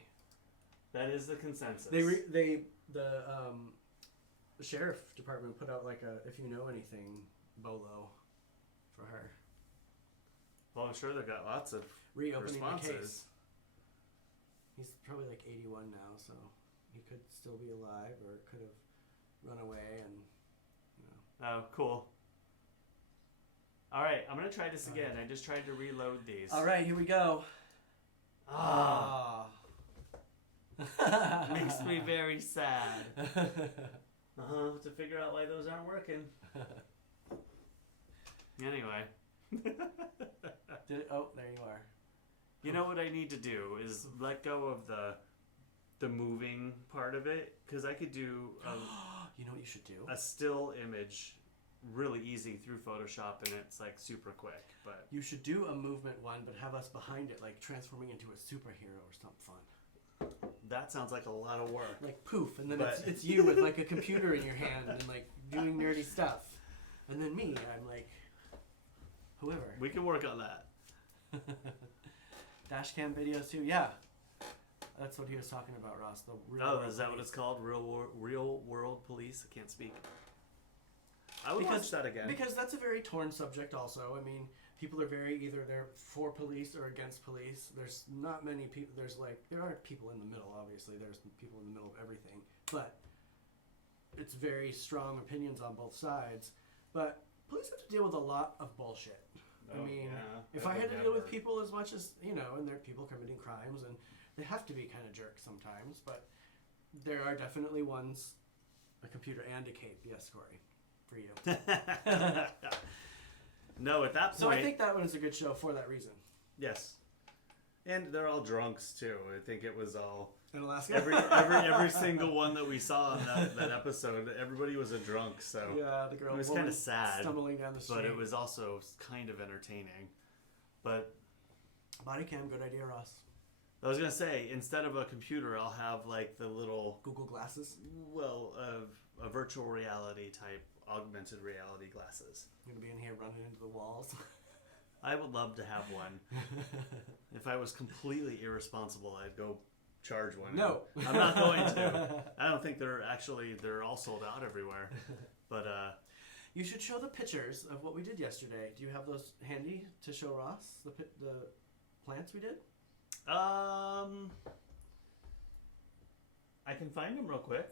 That is the consensus. The sheriff department put out like a if you know anything bolo for her. Well, I'm sure they've got lots of Reopening responses. the case. He's probably like 81 now, so he could still be alive or could have run away and Oh, cool. All right, I'm gonna try this again. I just tried to reload these. All right, here we go. Makes me very sad. To figure out why those aren't working. Anyway. Oh, there you are. You know what I need to do is let go of the moving part of it, because I could do You know what you should do? a still image really easy through Photoshop, and it's like super quick. But You should do a movement one, but have us behind it, like transforming into a superhero or something fun. that sounds like a lot of work. Like poof, and then But- it's you with like a computer in your hand and like doing nerdy stuff. And then me, I'm like whoever. We can work on that. Dashcam videos too, yeah. That's what he was talking about, Ross. The real Oh, world is that what police. it's called? Real world police? I can't speak. I would watch that again. Because that's a very torn subject also. I mean, people are very either they're for police or against police. There's not many people. There are people in the middle, obviously. There's people in the middle of everything. But it's very strong opinions on both sides. But police have to deal with a lot of bullshit. I mean, if I had to deal with people as much as, and there are people committing crimes, and they have to be kind of jerks sometimes, but there are definitely ones, a computer and a cape, yes, Corey, for you. No, at that point. So I think that one is a good show for that reason. Yes. And they're all drunks too. I think it was all In Alaska? every single one that we saw on that episode, everybody was a drunk, so Yeah, the girl it was woman kind of sad, stumbling down the street. but it was also kind of entertaining. But Body cam, good idea, Ross. I was gonna say, instead of a computer, I'll have like the little, Google Glasses. well, a virtual reality type augmented reality glasses. I'm going to be in here running into the walls. I would love to have one. If I was completely irresponsible, I'd go charge one. No. I'm not going to. I don't think they're all sold out everywhere. But You should show the pictures of what we did yesterday. Do you have those handy to show Ross? The plants we did? I can find them real quick.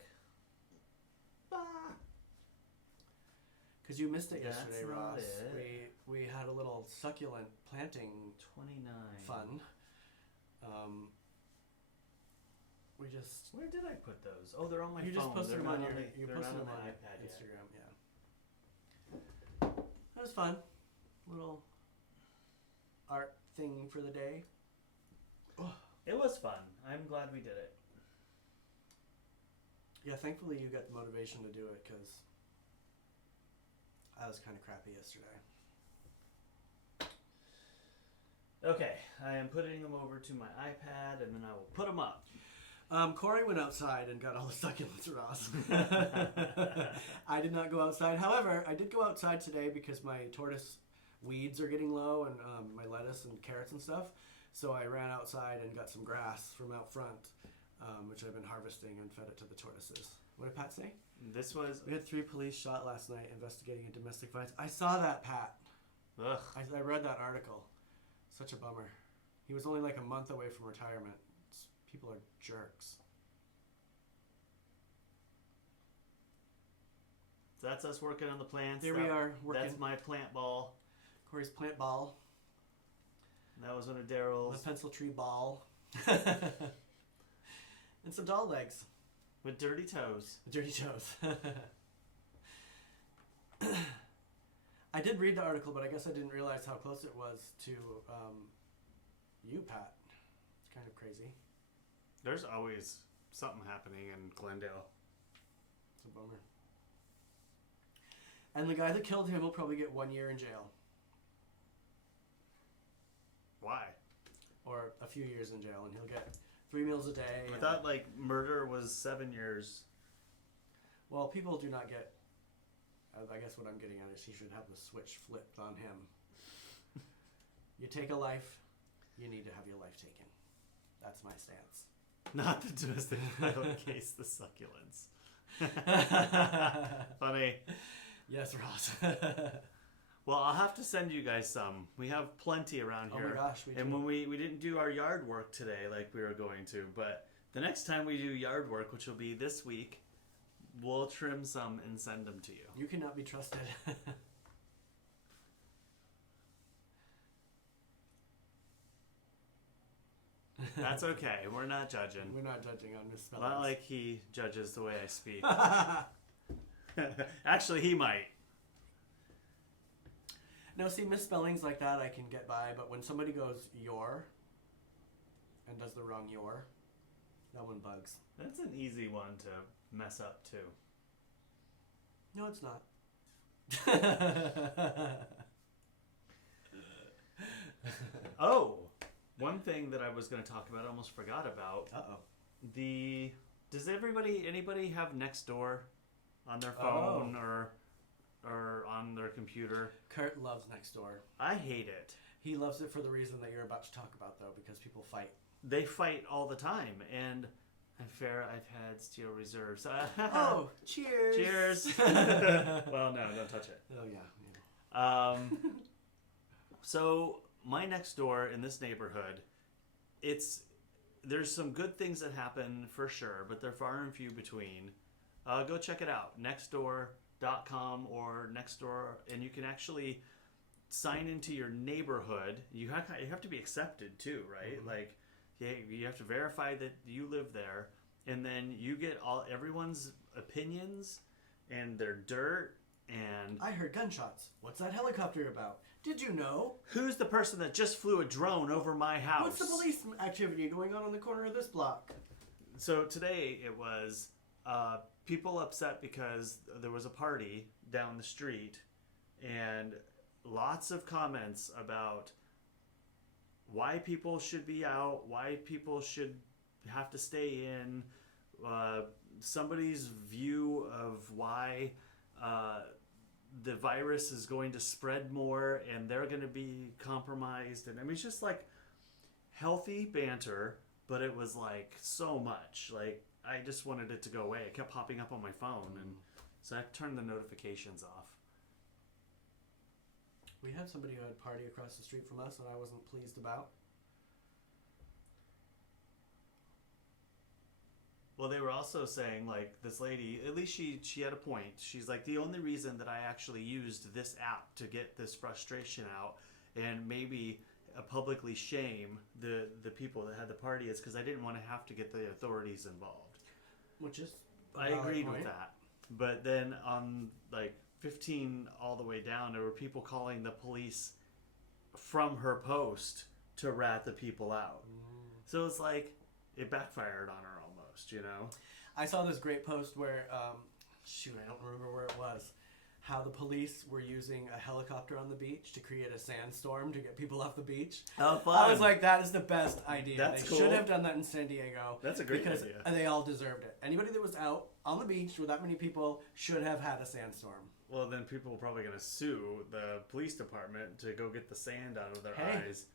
Because you missed it That's yesterday, not Ross. it. We had a little succulent planting 29. fun. We just Where did I put those? Oh, they're on my you phone. just posted They're them not on your the- you they're posted not them on the your iPad yet. Instagram, yeah. That was fun. Little art thing for the day. It was fun. I'm glad we did it. Yeah, thankfully you got the motivation to do it because I was kind of crappy yesterday. Okay, I am putting them over to my iPad, and then I will put them up. Corey went outside and got all the succulents, Ross. I did not go outside. However, I did go outside today because my tortoise weeds are getting low and my lettuce and carrots and stuff. So I ran outside and got some grass from out front, which I've been harvesting and fed it to the tortoises. What did Pat say? This was... We had 3 police shot last night investigating a domestic violence. I saw that, Pat. Ugh. I read that article. Such a bummer. He was only like a month away from retirement. People are jerks. So that's us working on the plants. Here we are working. That's my plant ball. Corey's plant ball. That was one of The Daryl's. pencil tree ball. some doll legs. With dirty toes. Dirty toes. I did read the article, but I guess I didn't realize how close it was to you, Pat. It's kind of crazy. There's always something happening in Glendale. It's a bummer. And the guy that killed him will probably get 1 year in jail. Why? Or a few years in jail, and he'll get 3 meals a day. I thought like murder was 7 years. Well, people do not get... I guess what I'm getting at is he should have the switch flipped on him. You take a life, you need to have your life taken. That's my stance. Not the domestic violence case, the succulents. Funny. Yes, Ross. Well, I'll have to send you guys some. We have plenty around here. Oh my gosh, we do. And when we didn't do our yard work today like we were going to, but the next time we do yard work, which will be this week, we'll trim some and send them to you. You cannot be trusted. That's okay. We're not judging. We're not judging on misspellings. Not like he judges the way I speak. Actually, he might. No, see, misspellings like that I can get by, but when somebody goes your and does the wrong your, that one bugs. That's an easy one to mess up, too. No, it's not. Oh, one thing that I was going to talk about, I almost forgot about. Uh-oh. Does anybody have Nextdoor on their phone or on their computer? Kurt loves Nextdoor. I hate it. He loves it for the reason that you're about to talk about, though, because people fight. They fight all the time, and I'm fair. I've had steel reserves. Oh, cheers! Cheers! Well, no, don't touch it. Oh yeah. So my Nextdoor in this neighborhood, there's some good things that happen for sure, but they're far and few between. Go check it out, Nextdoor.com or Nextdoor, and you can actually sign into your neighborhood. You have to be accepted too, right? Mm-hmm. Like, you have to verify that you live there, and then you get everyone's opinions and their dirt. And I heard gunshots. What's that helicopter about? Did you know? Who's the person that just flew a drone over my house? What's the police activity going on the corner of this block? So today it was people upset because there was a party down the street, and lots of comments about why people should be out, why people should have to stay in, somebody's view of why the virus is going to spread more and they're going to be compromised. And I mean, it's just like healthy banter, but it was like so much. Like, I just wanted it to go away. It kept popping up on my phone, and so I turned the notifications off. We had somebody who had a party across the street from us that I wasn't pleased about. Well, they were also saying, like, this lady, at least she had a point. She's like, the only reason that I actually used this app to get this frustration out and maybe publicly shame the people that had the party is because I didn't want to have to get the authorities involved. Which is I agreed with that. But then on, like, 15 all the way down, there were people calling the police from her post to rat the people out. So it's like, it backfired on her almost, you know? I saw this great post where, I don't remember where it was, how the police were using a helicopter on the beach to create a sandstorm to get people off the beach. Oh, fun. I was like, that is the best idea. That's they cool. should have done that in San Diego. That's a great idea. And they all deserved it. Anybody that was out on the beach with that many people should have had a sandstorm. Well, then people are probably going to sue the police department to go get the sand out of their eyes.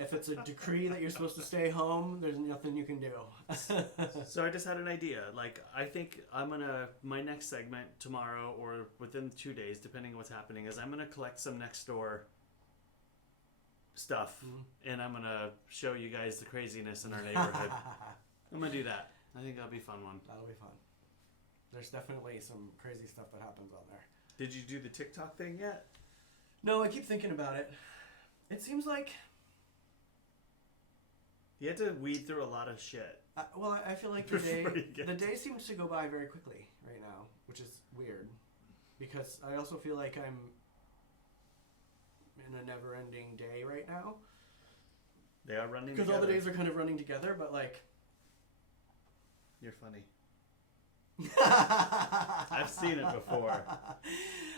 If it's a decree that you're supposed to stay home, there's nothing you can do. So I just had an idea. Like, I think my next segment tomorrow or within 2 days, depending on what's happening, is I'm going to collect some Nextdoor stuff, and I'm going to show you guys the craziness in our neighborhood. I'm going to do that. I think that'll be a fun one. That'll be fun. There's definitely some crazy stuff that happens on there. Did you do the TikTok thing yet? No, I keep thinking about it. It seems like You have to weed through a lot of shit. Well, I feel like the day seems to go by very quickly right now, which is weird. Because I also feel like I'm in a never-ending day right now. They are running together. Because all the days are kind of running together, but like... You're funny. I've seen it before.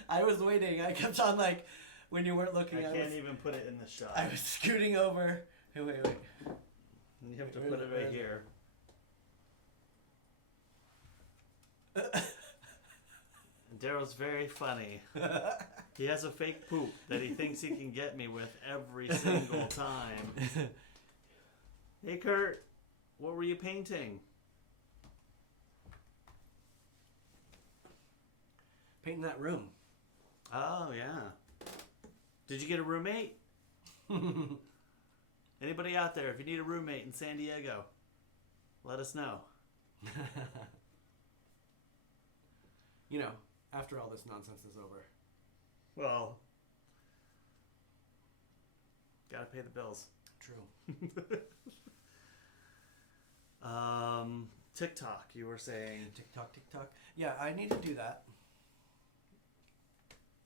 I was waiting. I kept on like, when you weren't looking, I can't even put it in the shot. I was scooting over. Hey, wait. You have to put it right here. Daryl's very funny. He has a fake poop that he thinks he can get me with every single time. Hey, Kurt, what were you painting? Painting that room. Oh, yeah. Did you get a roommate? Anybody out there, if you need a roommate in San Diego, let us know. You know, after all this nonsense is over. Well, gotta pay the bills. True. TikTok, you were saying. TikTok. Yeah, I need to do that.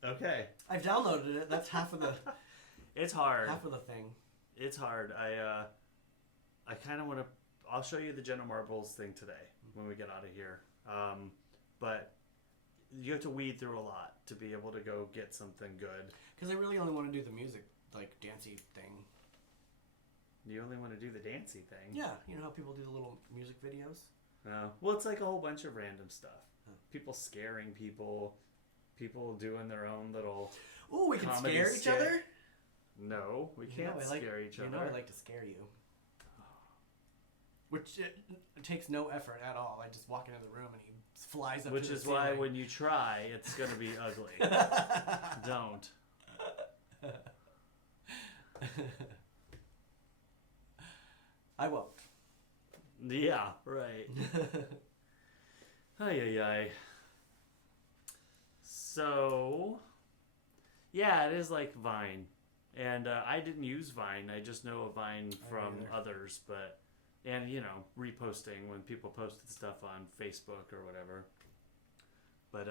Okay. I've downloaded it. That's half of the... It's hard. Half of the thing. It's hard. I kind of want to... I'll show you the Jenna Marbles thing today when we get out of here. But you have to weed through a lot to be able to go get something good. Because I really only want to do the music, like, dancey thing. You only want to do the dancey thing? Yeah. You know how people do the little music videos? Well, it's like a whole bunch of random stuff. People scaring people. People doing their own little... Ooh, we can scare each other? No, we can't scare each other. You know I like to scare you. Which it takes no effort at all. I just walk into the room and he flies up Which to the is why ceiling. when you try, it's going to be ugly. Don't. I won't. Yeah, right. Ay. So, yeah, it is like Vine. And I didn't use Vine. I just know of Vine from others. And, you know, reposting when people posted stuff on Facebook or whatever. But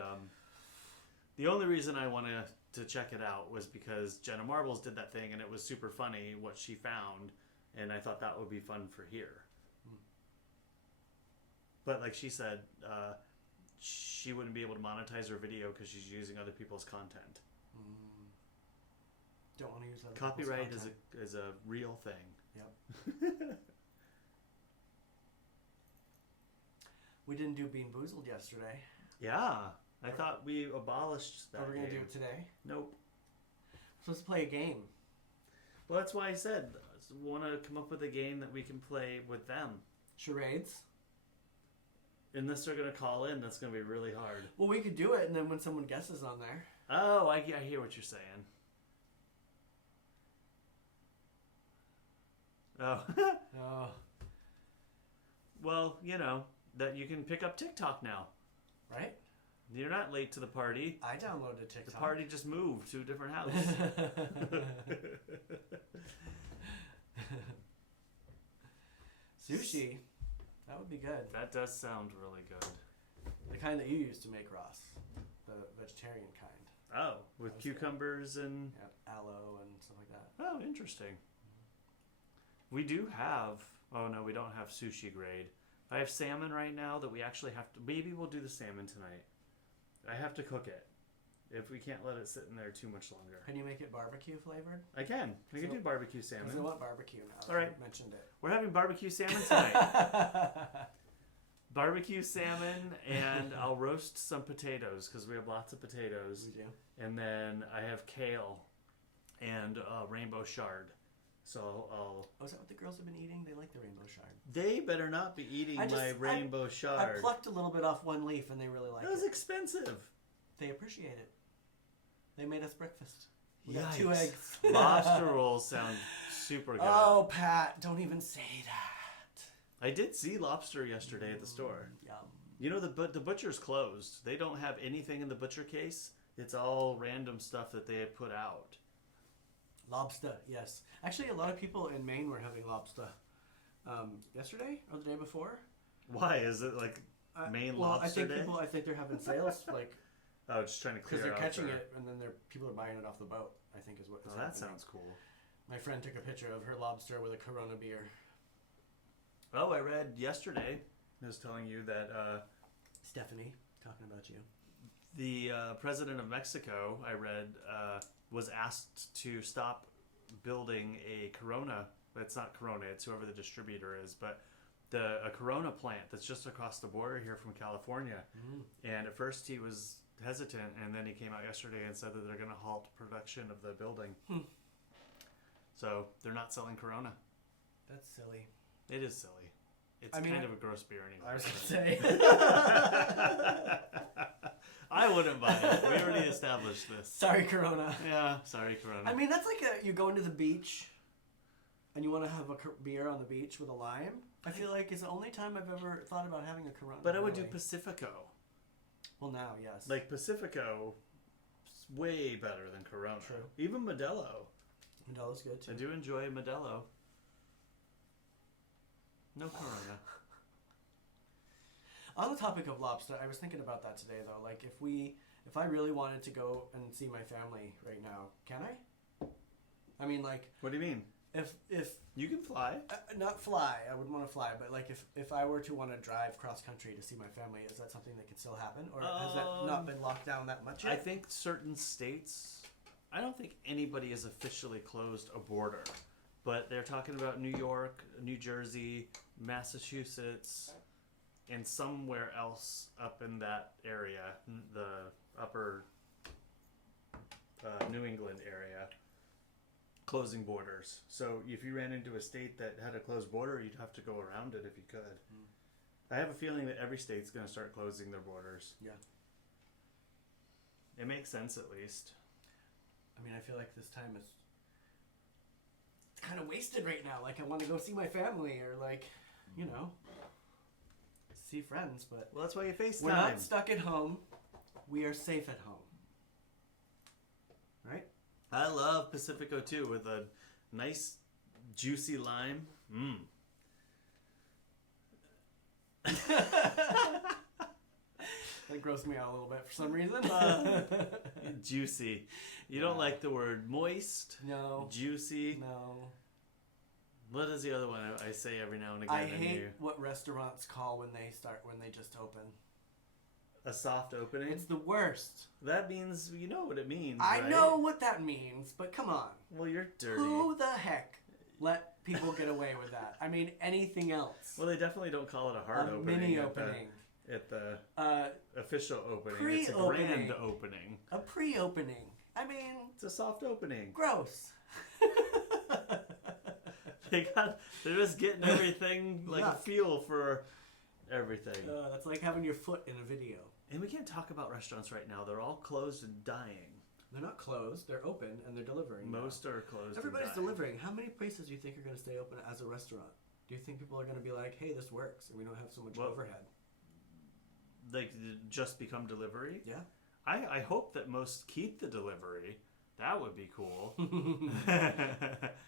the only reason I wanted to check it out was because Jenna Marbles did that thing and it was super funny what she found. And I thought that would be fun for here. But like she said, she wouldn't be able to monetize her video because she's using other people's content. Don't want to use other Copyright people's is a real thing. Yep. We didn't do Bean Boozled yesterday. Yeah, I thought we abolished that. Are we going to game. do it today? Nope. We're supposed to play a game. Well, that's why I said, want to come up with a game that we can play with them. Charades? Unless they're going to call in, that's going to be really hard. Well, we could do it, and then when someone guesses on there. Oh, I hear what you're saying. Oh. Oh. Well, you know, that you can pick up TikTok now. Right? You're not late to the party. I downloaded TikTok. The party just moved to a different house. Sushi. That would be good. That does sound really good. The kind that you used to make, Ross. The vegetarian kind. Oh, with cucumbers and... Yeah, aloe and stuff like that. Oh, interesting. We do have... Oh, no, we don't have sushi grade. I have salmon right now that we actually have to... Maybe we'll do the salmon tonight. I have to cook it. If we can't let it sit in there too much longer. Can you make it barbecue flavored? I can. We can do barbecue salmon. I want barbecue now. All right. You mentioned it. We're having barbecue salmon tonight. Barbecue salmon, and I'll roast some potatoes because we have lots of potatoes. We do. And then I have kale and rainbow shard. So I'll... Oh, is that what the girls have been eating? They like the rainbow shard. They better not be eating my rainbow shard. I plucked a little bit off one leaf and they really like it. That was expensive. They appreciate it. They made us breakfast. We got 2 Yikes. eggs. Lobster rolls sound super good. Oh, Pat, don't even say that. I did see lobster yesterday at the store. Yum. You know, the butcher's closed. They don't have anything in the butcher case. It's all random stuff that they had put out. Lobster, yes. Actually, a lot of people in Maine were having lobster. yesterday or the day before. Why is it like Maine lobster day? I think they're having sales like. Oh, just trying to clear because they're out catching it and then people are buying it off the boat. I think is what. Oh, that sounds cool. My friend took a picture of her lobster with a Corona beer. Oh, I read yesterday. I was telling you that Stephanie talking about you. The president of Mexico, I read, was asked to stop building a Corona. It's not Corona, it's whoever the distributor is, but a Corona plant that's just across the border here from California. And at first he was hesitant, and then he came out yesterday and said that they're going to halt production of the building. So they're not selling Corona. That's silly. It is silly. It's kind of a gross beer anyway. I was going to say. I wouldn't buy it. We already established this. Sorry, Corona. Yeah, sorry, Corona. I mean, that's like you go into the beach and you want to have a beer on the beach with a lime. I feel like it's the only time I've ever thought about having a Corona. But I would do Pacifico. Well, now, yes. Like Pacifico is way better than Corona. True. Even Modelo. Modelo's good too. I do enjoy Modelo. No Corona. On the topic of lobster, I was thinking about that today though. Like if I really wanted to go and see my family right now, can I? I mean, like. What do you mean? If you can fly. Not fly. I wouldn't want to fly, but like if I were to want to drive cross country to see my family, is that something that can still happen, or has that not been locked down that much yet? I think certain states. I don't think anybody has officially closed a border, but they're talking about New York, New Jersey, Massachusetts, and somewhere else up in that area, the upper New England area, closing borders. So if you ran into a state that had a closed border, you'd have to go around it if you could. I have a feeling that every state's going to start closing their borders. Yeah. It makes sense at least. I mean, I feel like this time is kind of wasted right now. Like, I want to go see my family or, like, you know, see friends. But well, that's why you FaceTime. We're not stuck at home. We are safe at home. Right? I love Pacifico, too, with a nice, juicy lime. That grossed me out a little bit for some reason. Juicy. You don't like the word moist? No. Juicy? No. What is the other one I say every now and again? I hate what restaurants call when they just open. A soft opening? It's the worst. That means, you know what it means, I right? know what that means, but come on. Well, you're dirty. Who the heck let people get away with that? I mean, anything else. Well, they definitely don't call it a hard opening. Mini opening. At the official opening. It's a Pre-opening. grand opening. A pre-opening. I mean... It's a soft opening. Gross. They're just getting everything, like a feel for everything. That's like having your foot in a video. And we can't talk about restaurants right now. They're all closed and dying. They're not closed. They're open and they're delivering. Most are closed. Everybody's and dying. delivering. How many places do you think are going to stay open as a restaurant? Do you think people are going to be like, hey, this works and we don't have so much overhead? Like, just become delivery? Yeah. I hope that most keep the delivery. That would be cool.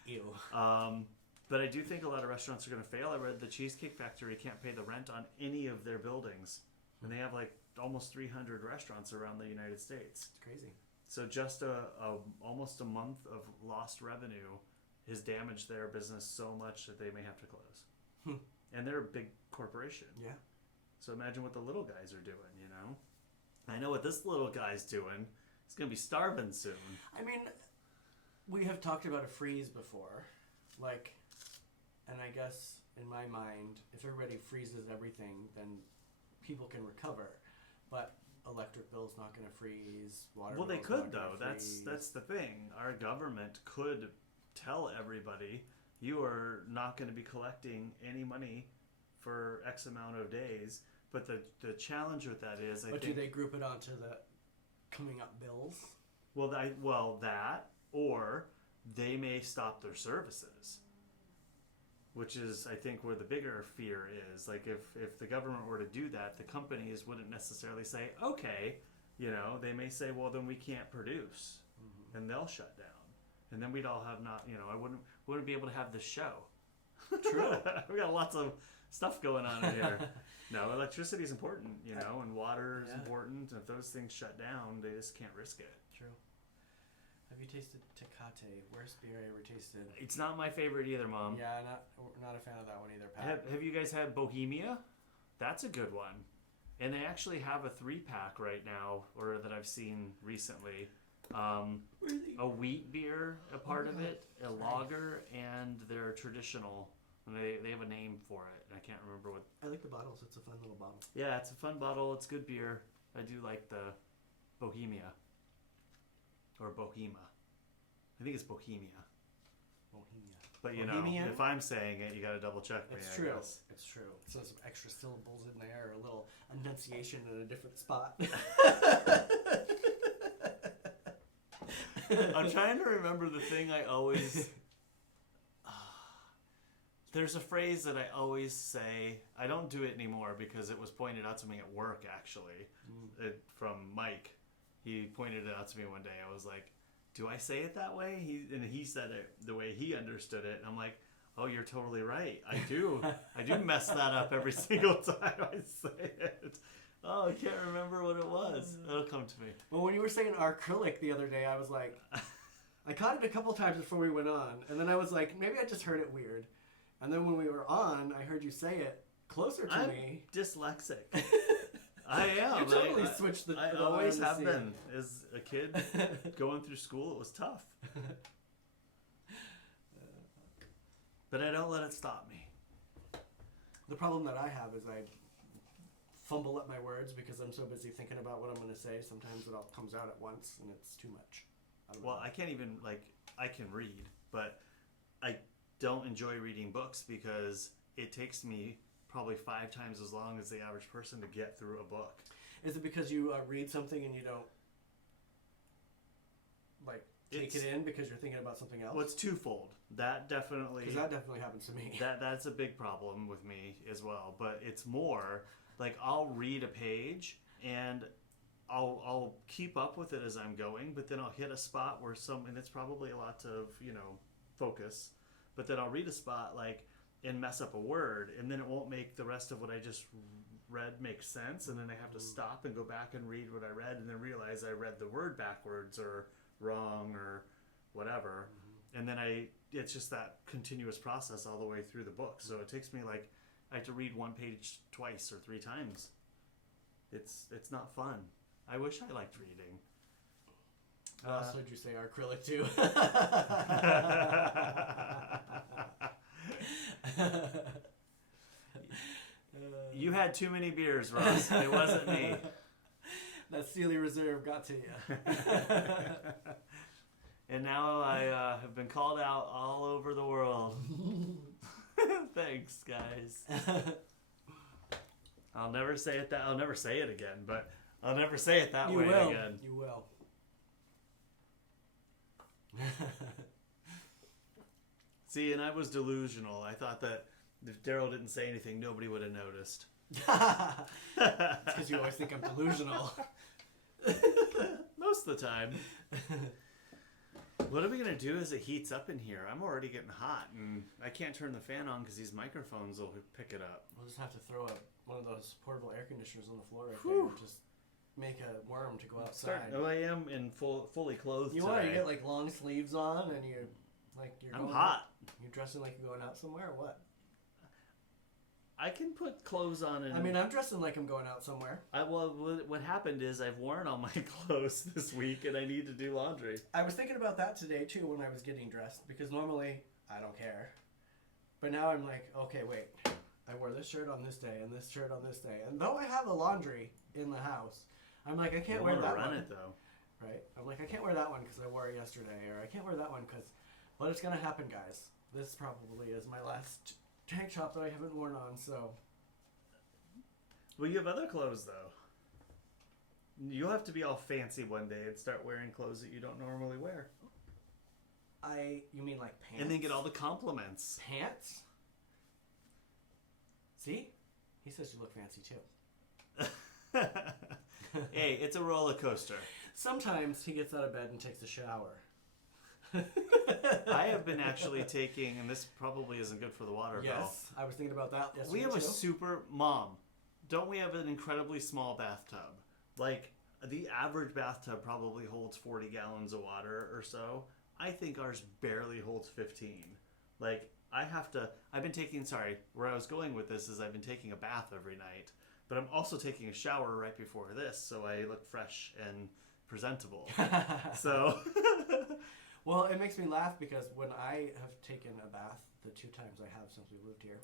Ew. But I do think a lot of restaurants are going to fail. I read the Cheesecake Factory can't pay the rent on any of their buildings. And they have like almost 300 restaurants around the United States. It's crazy. So just almost a month of lost revenue has damaged their business so much that they may have to close. And they're a big corporation. Yeah. So imagine what the little guys are doing, you know? I know what this little guy's doing. He's going to be starving soon. I mean, we have talked about a freeze before. Like, and I guess in my mind, if everybody freezes everything, then people can recover. But electric bill's not going to freeze. Water Well, they bill's could, not gonna though. freeze. That's the thing. Our government could tell everybody, you are not going to be collecting any money for X amount of days. But the challenge with that is, I think... do they group it onto the coming up bills? Well, that, or they may stop their services. Which is, I think, where the bigger fear is. Like, if the government were to do that, the companies wouldn't necessarily say, okay, you know, they may say, well, then we can't produce. And they'll shut down. And then we'd all have I wouldn't be able to have this show. True. We got lots of stuff going on in here. No, electricity is important, you know, and water is important. And if those things shut down, they just can't risk it. True. Have you tasted Tecate? Worst beer I ever tasted. It's not my favorite either, Mom. Yeah, not a fan of that one either, Pat. Have you guys had Bohemia? That's a good one. And they actually have a 3-pack right now, or that I've seen recently. Really? A wheat beer, a part of it, a lager, and their traditional. And they have a name for it. I can't remember what. I like the bottles. It's a fun little bottle. Yeah, it's a fun bottle. It's good beer. I do like the Bohemia. Or Bohema. I think it's Bohemia. Bohemia. But you Bohemian? know, if I'm saying it, you got to double check me. It's I true. guess. It's true. So some extra syllables in there, a little enunciation in a different spot. I'm trying to remember the thing I always. There's a phrase that I always say. I don't do it anymore because it was pointed out to me at work, actually, from Mike. He pointed it out to me one day. I was like, do I say it that way? He said it the way he understood it. And I'm like, oh, you're totally right. I do. I do mess that up every single time I say it. Oh, I can't remember what it was. It'll come to me. Well, when you were saying acrylic the other day, I was like, I caught it a couple times before we went on. And then I was like, maybe I just heard it weird. And then when we were on, I heard you say it closer to me. Dyslexic. I am. You totally switched the. I always have been. As a kid, going through school, it was tough. But I don't let it stop me. The problem that I have is I fumble up my words because I'm so busy thinking about what I'm going to say. Sometimes it all comes out at once, and it's too much. Well, I can't even, I can read, but I don't enjoy reading books because it takes me probably 5 times as long as the average person to get through a book. Is it because you read something and you don't take it in because you're thinking about something else? Well, it's twofold. That definitely... Because that definitely happens to me. That's a big problem with me as well. But it's more, I'll read a page and I'll keep up with it as I'm going, but then I'll hit a spot where and it's probably a lot of, focus, but then I'll read a spot, and mess up a word, and then it won't make the rest of what I just read make sense, and then I have to stop and go back and read what I read, and then realize I read the word backwards or wrong or whatever, and then it's just that continuous process all the way through the book. So it takes me I have to read one page twice or 3 times. It's not fun. I wish I liked reading. What else would you say acrylic too? You had too many beers, Ross. It wasn't me. That Steely Reserve got to you. And now I have been called out all over the world. Thanks, guys. I'll never say it I'll never say it again, but I'll never say it that way again. You will. See, and I was delusional. I thought that if Daryl didn't say anything, nobody would have noticed. It's because you always think I'm delusional. Most of the time. What are we going to do as it heats up in here? I'm already getting hot, and I can't turn the fan on because these microphones will pick it up. We'll just have to throw one of those portable air conditioners on the floor right there and just make a worm to go outside. I am in fully clothed You today. want to get long sleeves on and you're I'm hot. You're dressing like you're going out somewhere or what? I can put clothes on and... I'm dressing like I'm going out somewhere. What happened is I've worn all my clothes this week and I need to do laundry. I was thinking about that today too when I was getting dressed because normally I don't care. But now I'm like, okay, wait. I wore this shirt on this day and this shirt on this day. And though I have a laundry in the house, I'm like, I can't wear that one. Run it though. Right? I'm like, I can't wear that one because I wore it yesterday, or I can't wear that one because... But it's going to happen, guys. This probably is my last tank top that I haven't worn on, so... Well, you have other clothes, though. You'll have to be all fancy one day and start wearing clothes that you don't normally wear. You mean like pants? And then get all the compliments. Pants? See? He says you look fancy, too. Hey, it's a roller coaster. Sometimes he gets out of bed and takes a shower. I have been actually taking, and this probably isn't good for the water bill. Yes, I was thinking about that yesterday. We have too. a super mom. Don't we have an incredibly small bathtub? Like the average bathtub probably holds 40 gallons of water or so. I think ours barely holds 15. Like I've been taking, where I was going with this is I've been taking a bath every night, but I'm also taking a shower right before this, so I look fresh and presentable. So, well, it makes me laugh because when I have taken a bath, the 2 times I have since we moved here,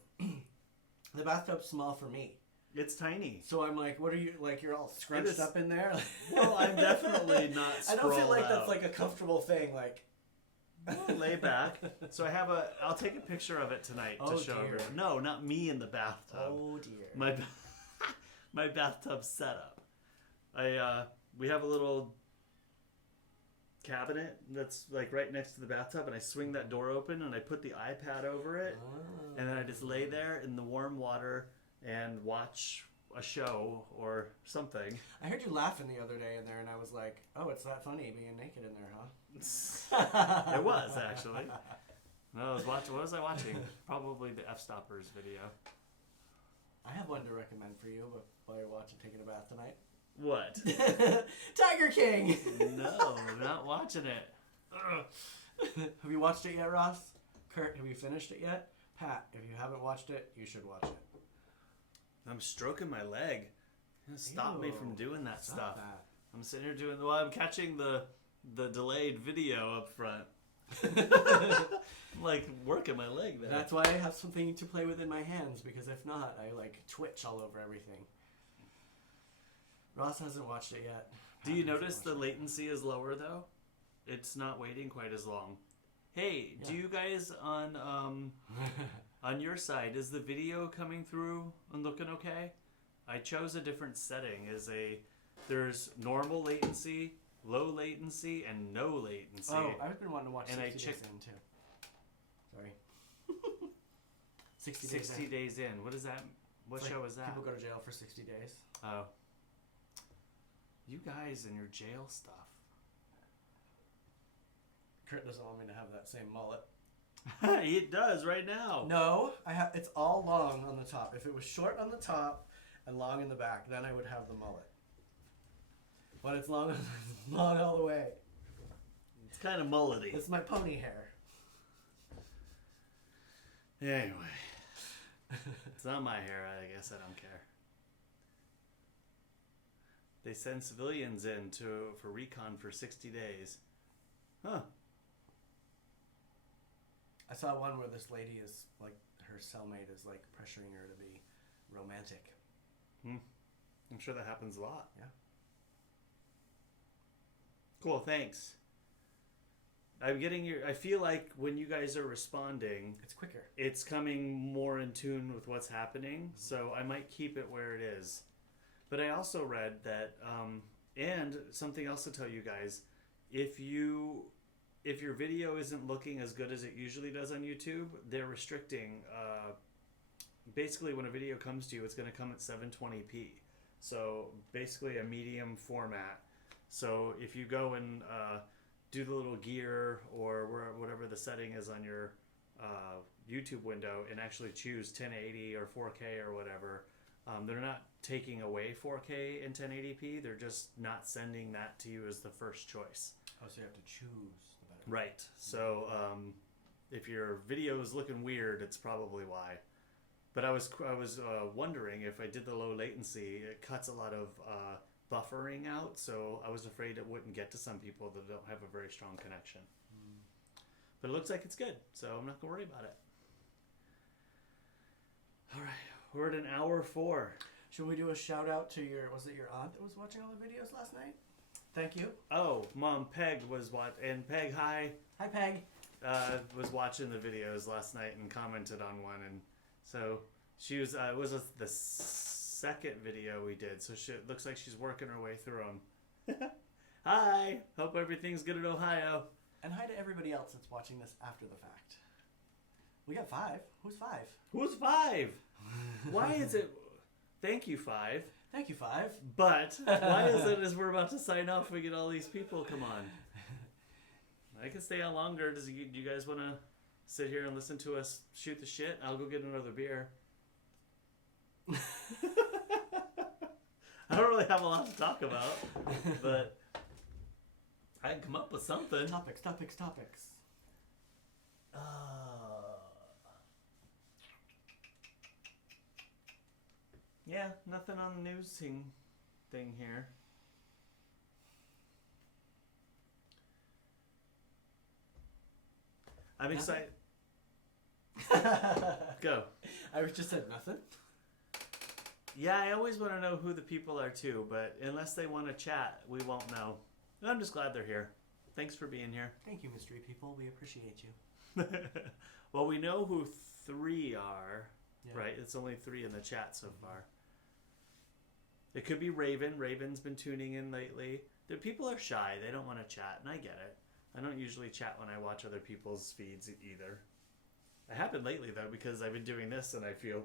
the bathtub's small for me. It's tiny. So I'm like, what are you, like, you're all scrunched up in there? Well, I'm definitely not I don't feel like out. that's like a comfortable thing, like. Lay back. So I'll take a picture of it tonight to show everyone. No, not me in the bathtub. Oh dear. My bathtub setup. We have a little cabinet that's like right next to the bathtub, and I swing that door open and I put the iPad over it, and then I just lay there in the warm water and watch a show or something. I heard you laughing the other day in there, and I was like, oh, it's that funny being naked in there, huh? It was, actually. No, what was I watching? Probably the F-Stoppers video. I have one to recommend for you, but while you're taking a bath tonight. What? Tiger King! No, not watching it. Have you watched it yet, Ross? Kurt, have you finished it yet? Pat, if you haven't watched it, you should watch it. I'm stroking my leg. Stop me from doing that stuff. That. I'm sitting here I'm catching the delayed video up front. I'm like working my leg there. That's why I have something to play with in my hands, because if not, I like twitch all over everything. Ross hasn't watched it yet. Do you notice the latency is lower though? It's not waiting quite as long. Hey, do you guys on your side, is the video coming through and looking okay? I chose a different setting. There's normal latency, low latency, and no latency. Oh, I've been wanting to watch and 60 Days In too. Sorry. 60 Days In. What is that? What show is that? People go to jail for 60 days. Oh. You guys and your jail stuff. Kurt doesn't want me to have that same mullet. It does right now. No, it's all long on the top. If it was short on the top and long in the back, then I would have the mullet. But it's long all the way. It's kind of mullety. It's my pony hair. Anyway. It's not my hair. I guess I don't care. They send civilians in for recon for 60 days. Huh. I saw one where this lady is like, her cellmate is like pressuring her to be romantic. I'm sure that happens a lot. Yeah. Cool, thanks. I feel like when you guys are responding, It's quicker. it's coming more in tune with what's happening, so I might keep it where it is. But I also read that, and something else to tell you guys, if your video isn't looking as good as it usually does on YouTube, they're restricting, basically when a video comes to you, it's going to come at 720p. So basically a medium format. So if you go and do the little gear or whatever the setting is on your YouTube window and actually choose 1080 or 4K or whatever, they're not taking away 4K and 1080p. They're just not sending that to you as the first choice. Oh, so you have to choose the better. Right. So if your video is looking weird, it's probably why. But I was wondering if I did the low latency, it cuts a lot of buffering out. So I was afraid it wouldn't get to some people that don't have a very strong connection. But it looks like it's good, so I'm not gonna worry about it. All right, we're at an hour 4. Should we do a shout out to your aunt that was watching all the videos last night? Thank you. Oh, Mom, Peg was and Peg, hi. Hi, Peg. Was watching the videos last night and commented on one, and so she was. It was the second video we did, so it looks like she's working her way through them. Hi, hope everything's good in Ohio. And hi to everybody else that's watching this after the fact. We got 5. Who's 5? Who's 5? Why is it? Thank you, 5. Thank you, 5. But why is it as we're about to sign off, we get all these people come on? I can stay on longer. Do you guys want to sit here and listen to us shoot the shit? I'll go get another beer. I don't really have a lot to talk about, but I can come up with something. Topics. Yeah, nothing on the news thing here. I'm excited. Go. I just said nothing. Yeah, I always want to know who the people are too, but unless they want to chat, we won't know. I'm just glad they're here. Thanks for being here. Thank you, mystery people. We appreciate you. Well, we know who 3 are, Yeah. right? It's only 3 in the chat so far. It could be Raven. Raven's been tuning in lately. The people are shy. They don't want to chat, and I get it. I don't usually chat when I watch other people's feeds either. It happened lately, though, because I've been doing this, and I feel,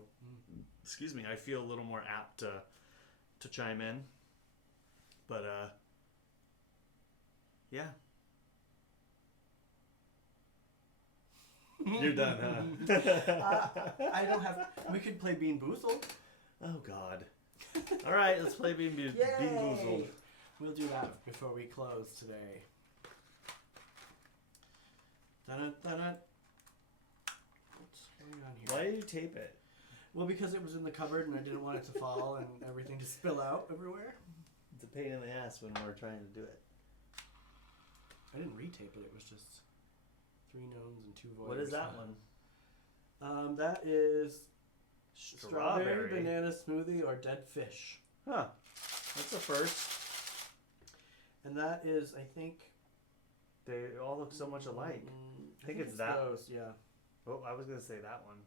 I feel a little more apt to chime in. But, yeah. You're done, huh? I don't have... We could play Bean Boozled. Oh, God. All right, let's play Bean Boozled. We'll do that before we close today. Dun-dun-dun-dun. What's going on here? Why did you tape it? Well, because it was in the cupboard and I didn't want it to fall and everything to spill out everywhere. It's a pain in the ass when we're trying to do it. I didn't retape it. It was just 3 knowns and 2 voids. What is that one? That is Strawberry. banana smoothie or dead fish. Huh. That's a first. And that is, I think... They all look so much alike. I think it's that. those, yeah. Oh, I was going to say that one.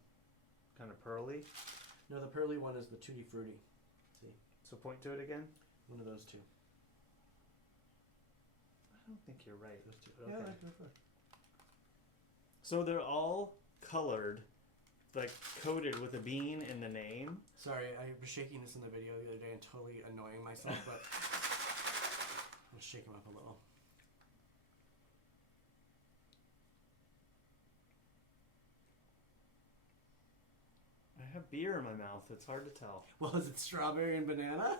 Kind of pearly. No, the pearly one is the Tutti Frutti. See? So point to it again. One of those 2. I don't think you're right. Those 2. Yeah, Okay. go for it. So they're all colored, like coated with a bean in the name. Sorry, I was shaking this in the video the other day and totally annoying myself, but let's shake them up a little. I have beer in my mouth. It's hard to tell. Well, is it strawberry and banana?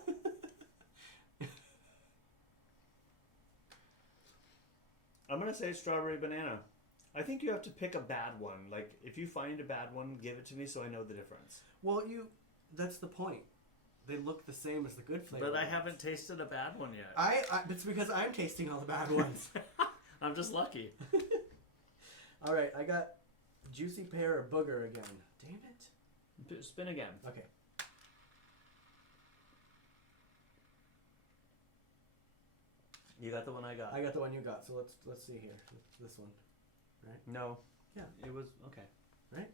I'm going to say strawberry banana. I think you have to pick a bad one. Like, if you find a bad one, give it to me so I know the difference. Well, that's the point. They look the same as the good flavor. But I ones. haven't tasted a bad one yet. It's because I'm tasting all the bad ones. I'm just lucky. All right, I got juicy pear or booger again. Damn it. Spin again. Okay. You got the one I got. I got the one you got. So let's see here. This one, right? No. Yeah. It was okay. Right?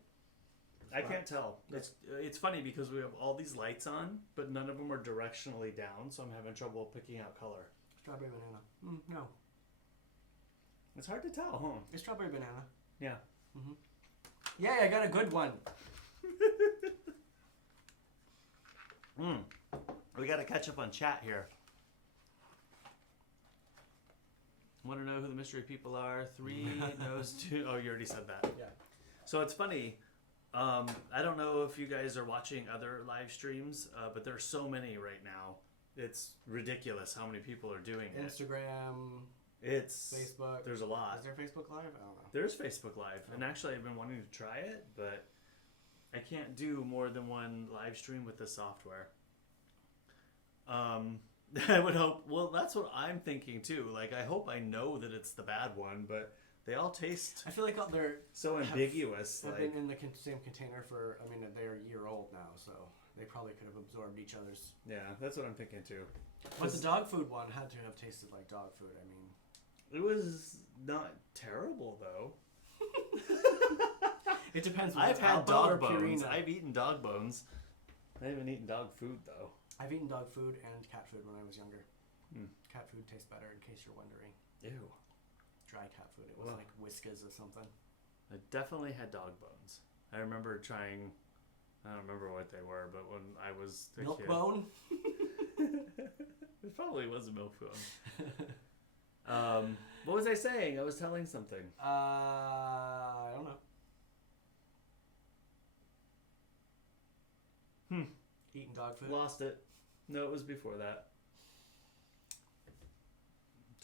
I can't tell. It's funny because we have all these lights on, but none of them are directionally down, so I'm having trouble picking out color. Strawberry banana. No. It's hard to tell, huh? It's strawberry banana. Yeah. Mm-hmm. Yay, I got a good one. We got to catch up on chat here. Want to know who the mystery people are? 3 knows 2. Oh, you already said that. Yeah. So it's funny. I don't know if you guys are watching other live streams, but there's so many right now. It's ridiculous how many people are doing it. Instagram. It's Facebook. There's a lot. Is there Facebook Live? I don't know. There's Facebook Live, and actually I've been wanting to try it, but I can't do more than one live stream with this software. I would hope. Well, that's what I'm thinking too. Like, I hope I know that it's the bad one, but they all taste. I feel like they're so ambiguous. They've like been in the same container for. I mean, they're a year old now, so they probably could have absorbed each other's. Yeah, that's what I'm thinking too. But the dog food one had to have tasted like dog food. I mean, it was not terrible though. It depends. I've had dog bones. I've eaten dog bones. I haven't eaten dog food though. I've eaten dog food and cat food when I was younger. Cat food tastes better, in case you're wondering. Ew. Dry cat food. It was like Whiskas or something. I definitely had dog bones. I remember trying. I don't remember what they were, but when I was a milk kid, bone. it probably was a milk bone. What was I saying? I was telling something. I don't know. Eating dog food. Lost it. No, it was before that.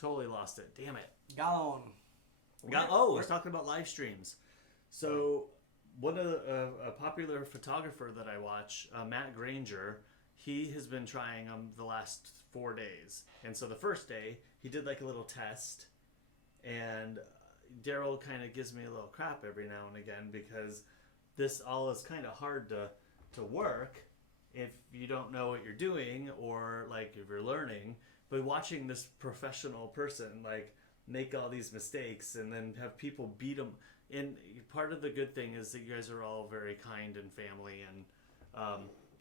Totally lost it. Damn it. Gone. I was talking about live streams. So, one of a popular photographer that I watch, Matt Granger, he has been trying them the last 4 days. And so the first day, he did like a little test. And Daryl kind of gives me a little crap every now and again because this all is kind of hard to work if you don't know what you're doing or like if you're learning. But watching this professional person like make all these mistakes and then have people beat them. And part of the good thing is that you guys are all very kind and family, and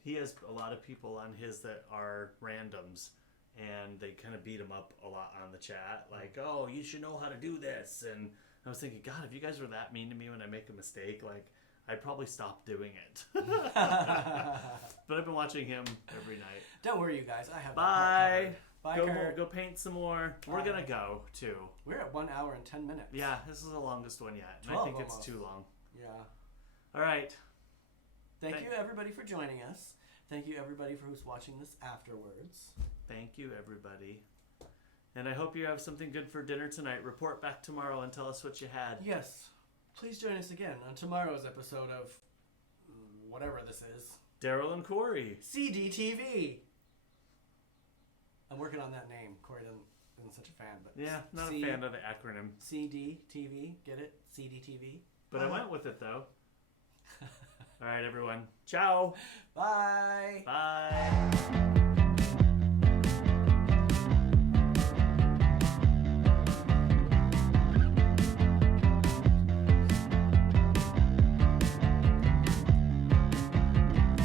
he has a lot of people on his that are randoms, and they kind of beat him up a lot on the chat, like, oh, you should know how to do this. And I was thinking, God, if you guys were that mean to me when I make a mistake, like, I'd probably stop doing it. But I've been watching him every night. Don't worry, you guys. I have. Bye. Bye, Kurt. Go paint some more. We're gonna go too. We're at 1 hour and 10 minutes. Yeah, this is the longest one yet. And 12 I think it's almost. too long. Yeah. All right. Thank you, everybody, for joining us. Thank you, everybody, for who's watching this afterwards. Thank you, everybody. And I hope you have something good for dinner tonight. Report back tomorrow and tell us what you had. Yes. Please join us again on tomorrow's episode of whatever this is. Daryl and Corey. C&DTV. I'm working on that name. Corey isn't such a fan, but yeah, not a fan of the acronym. C&DTV, get it? C&DTV. But I went with it though. All right, everyone. Ciao. Bye. Bye.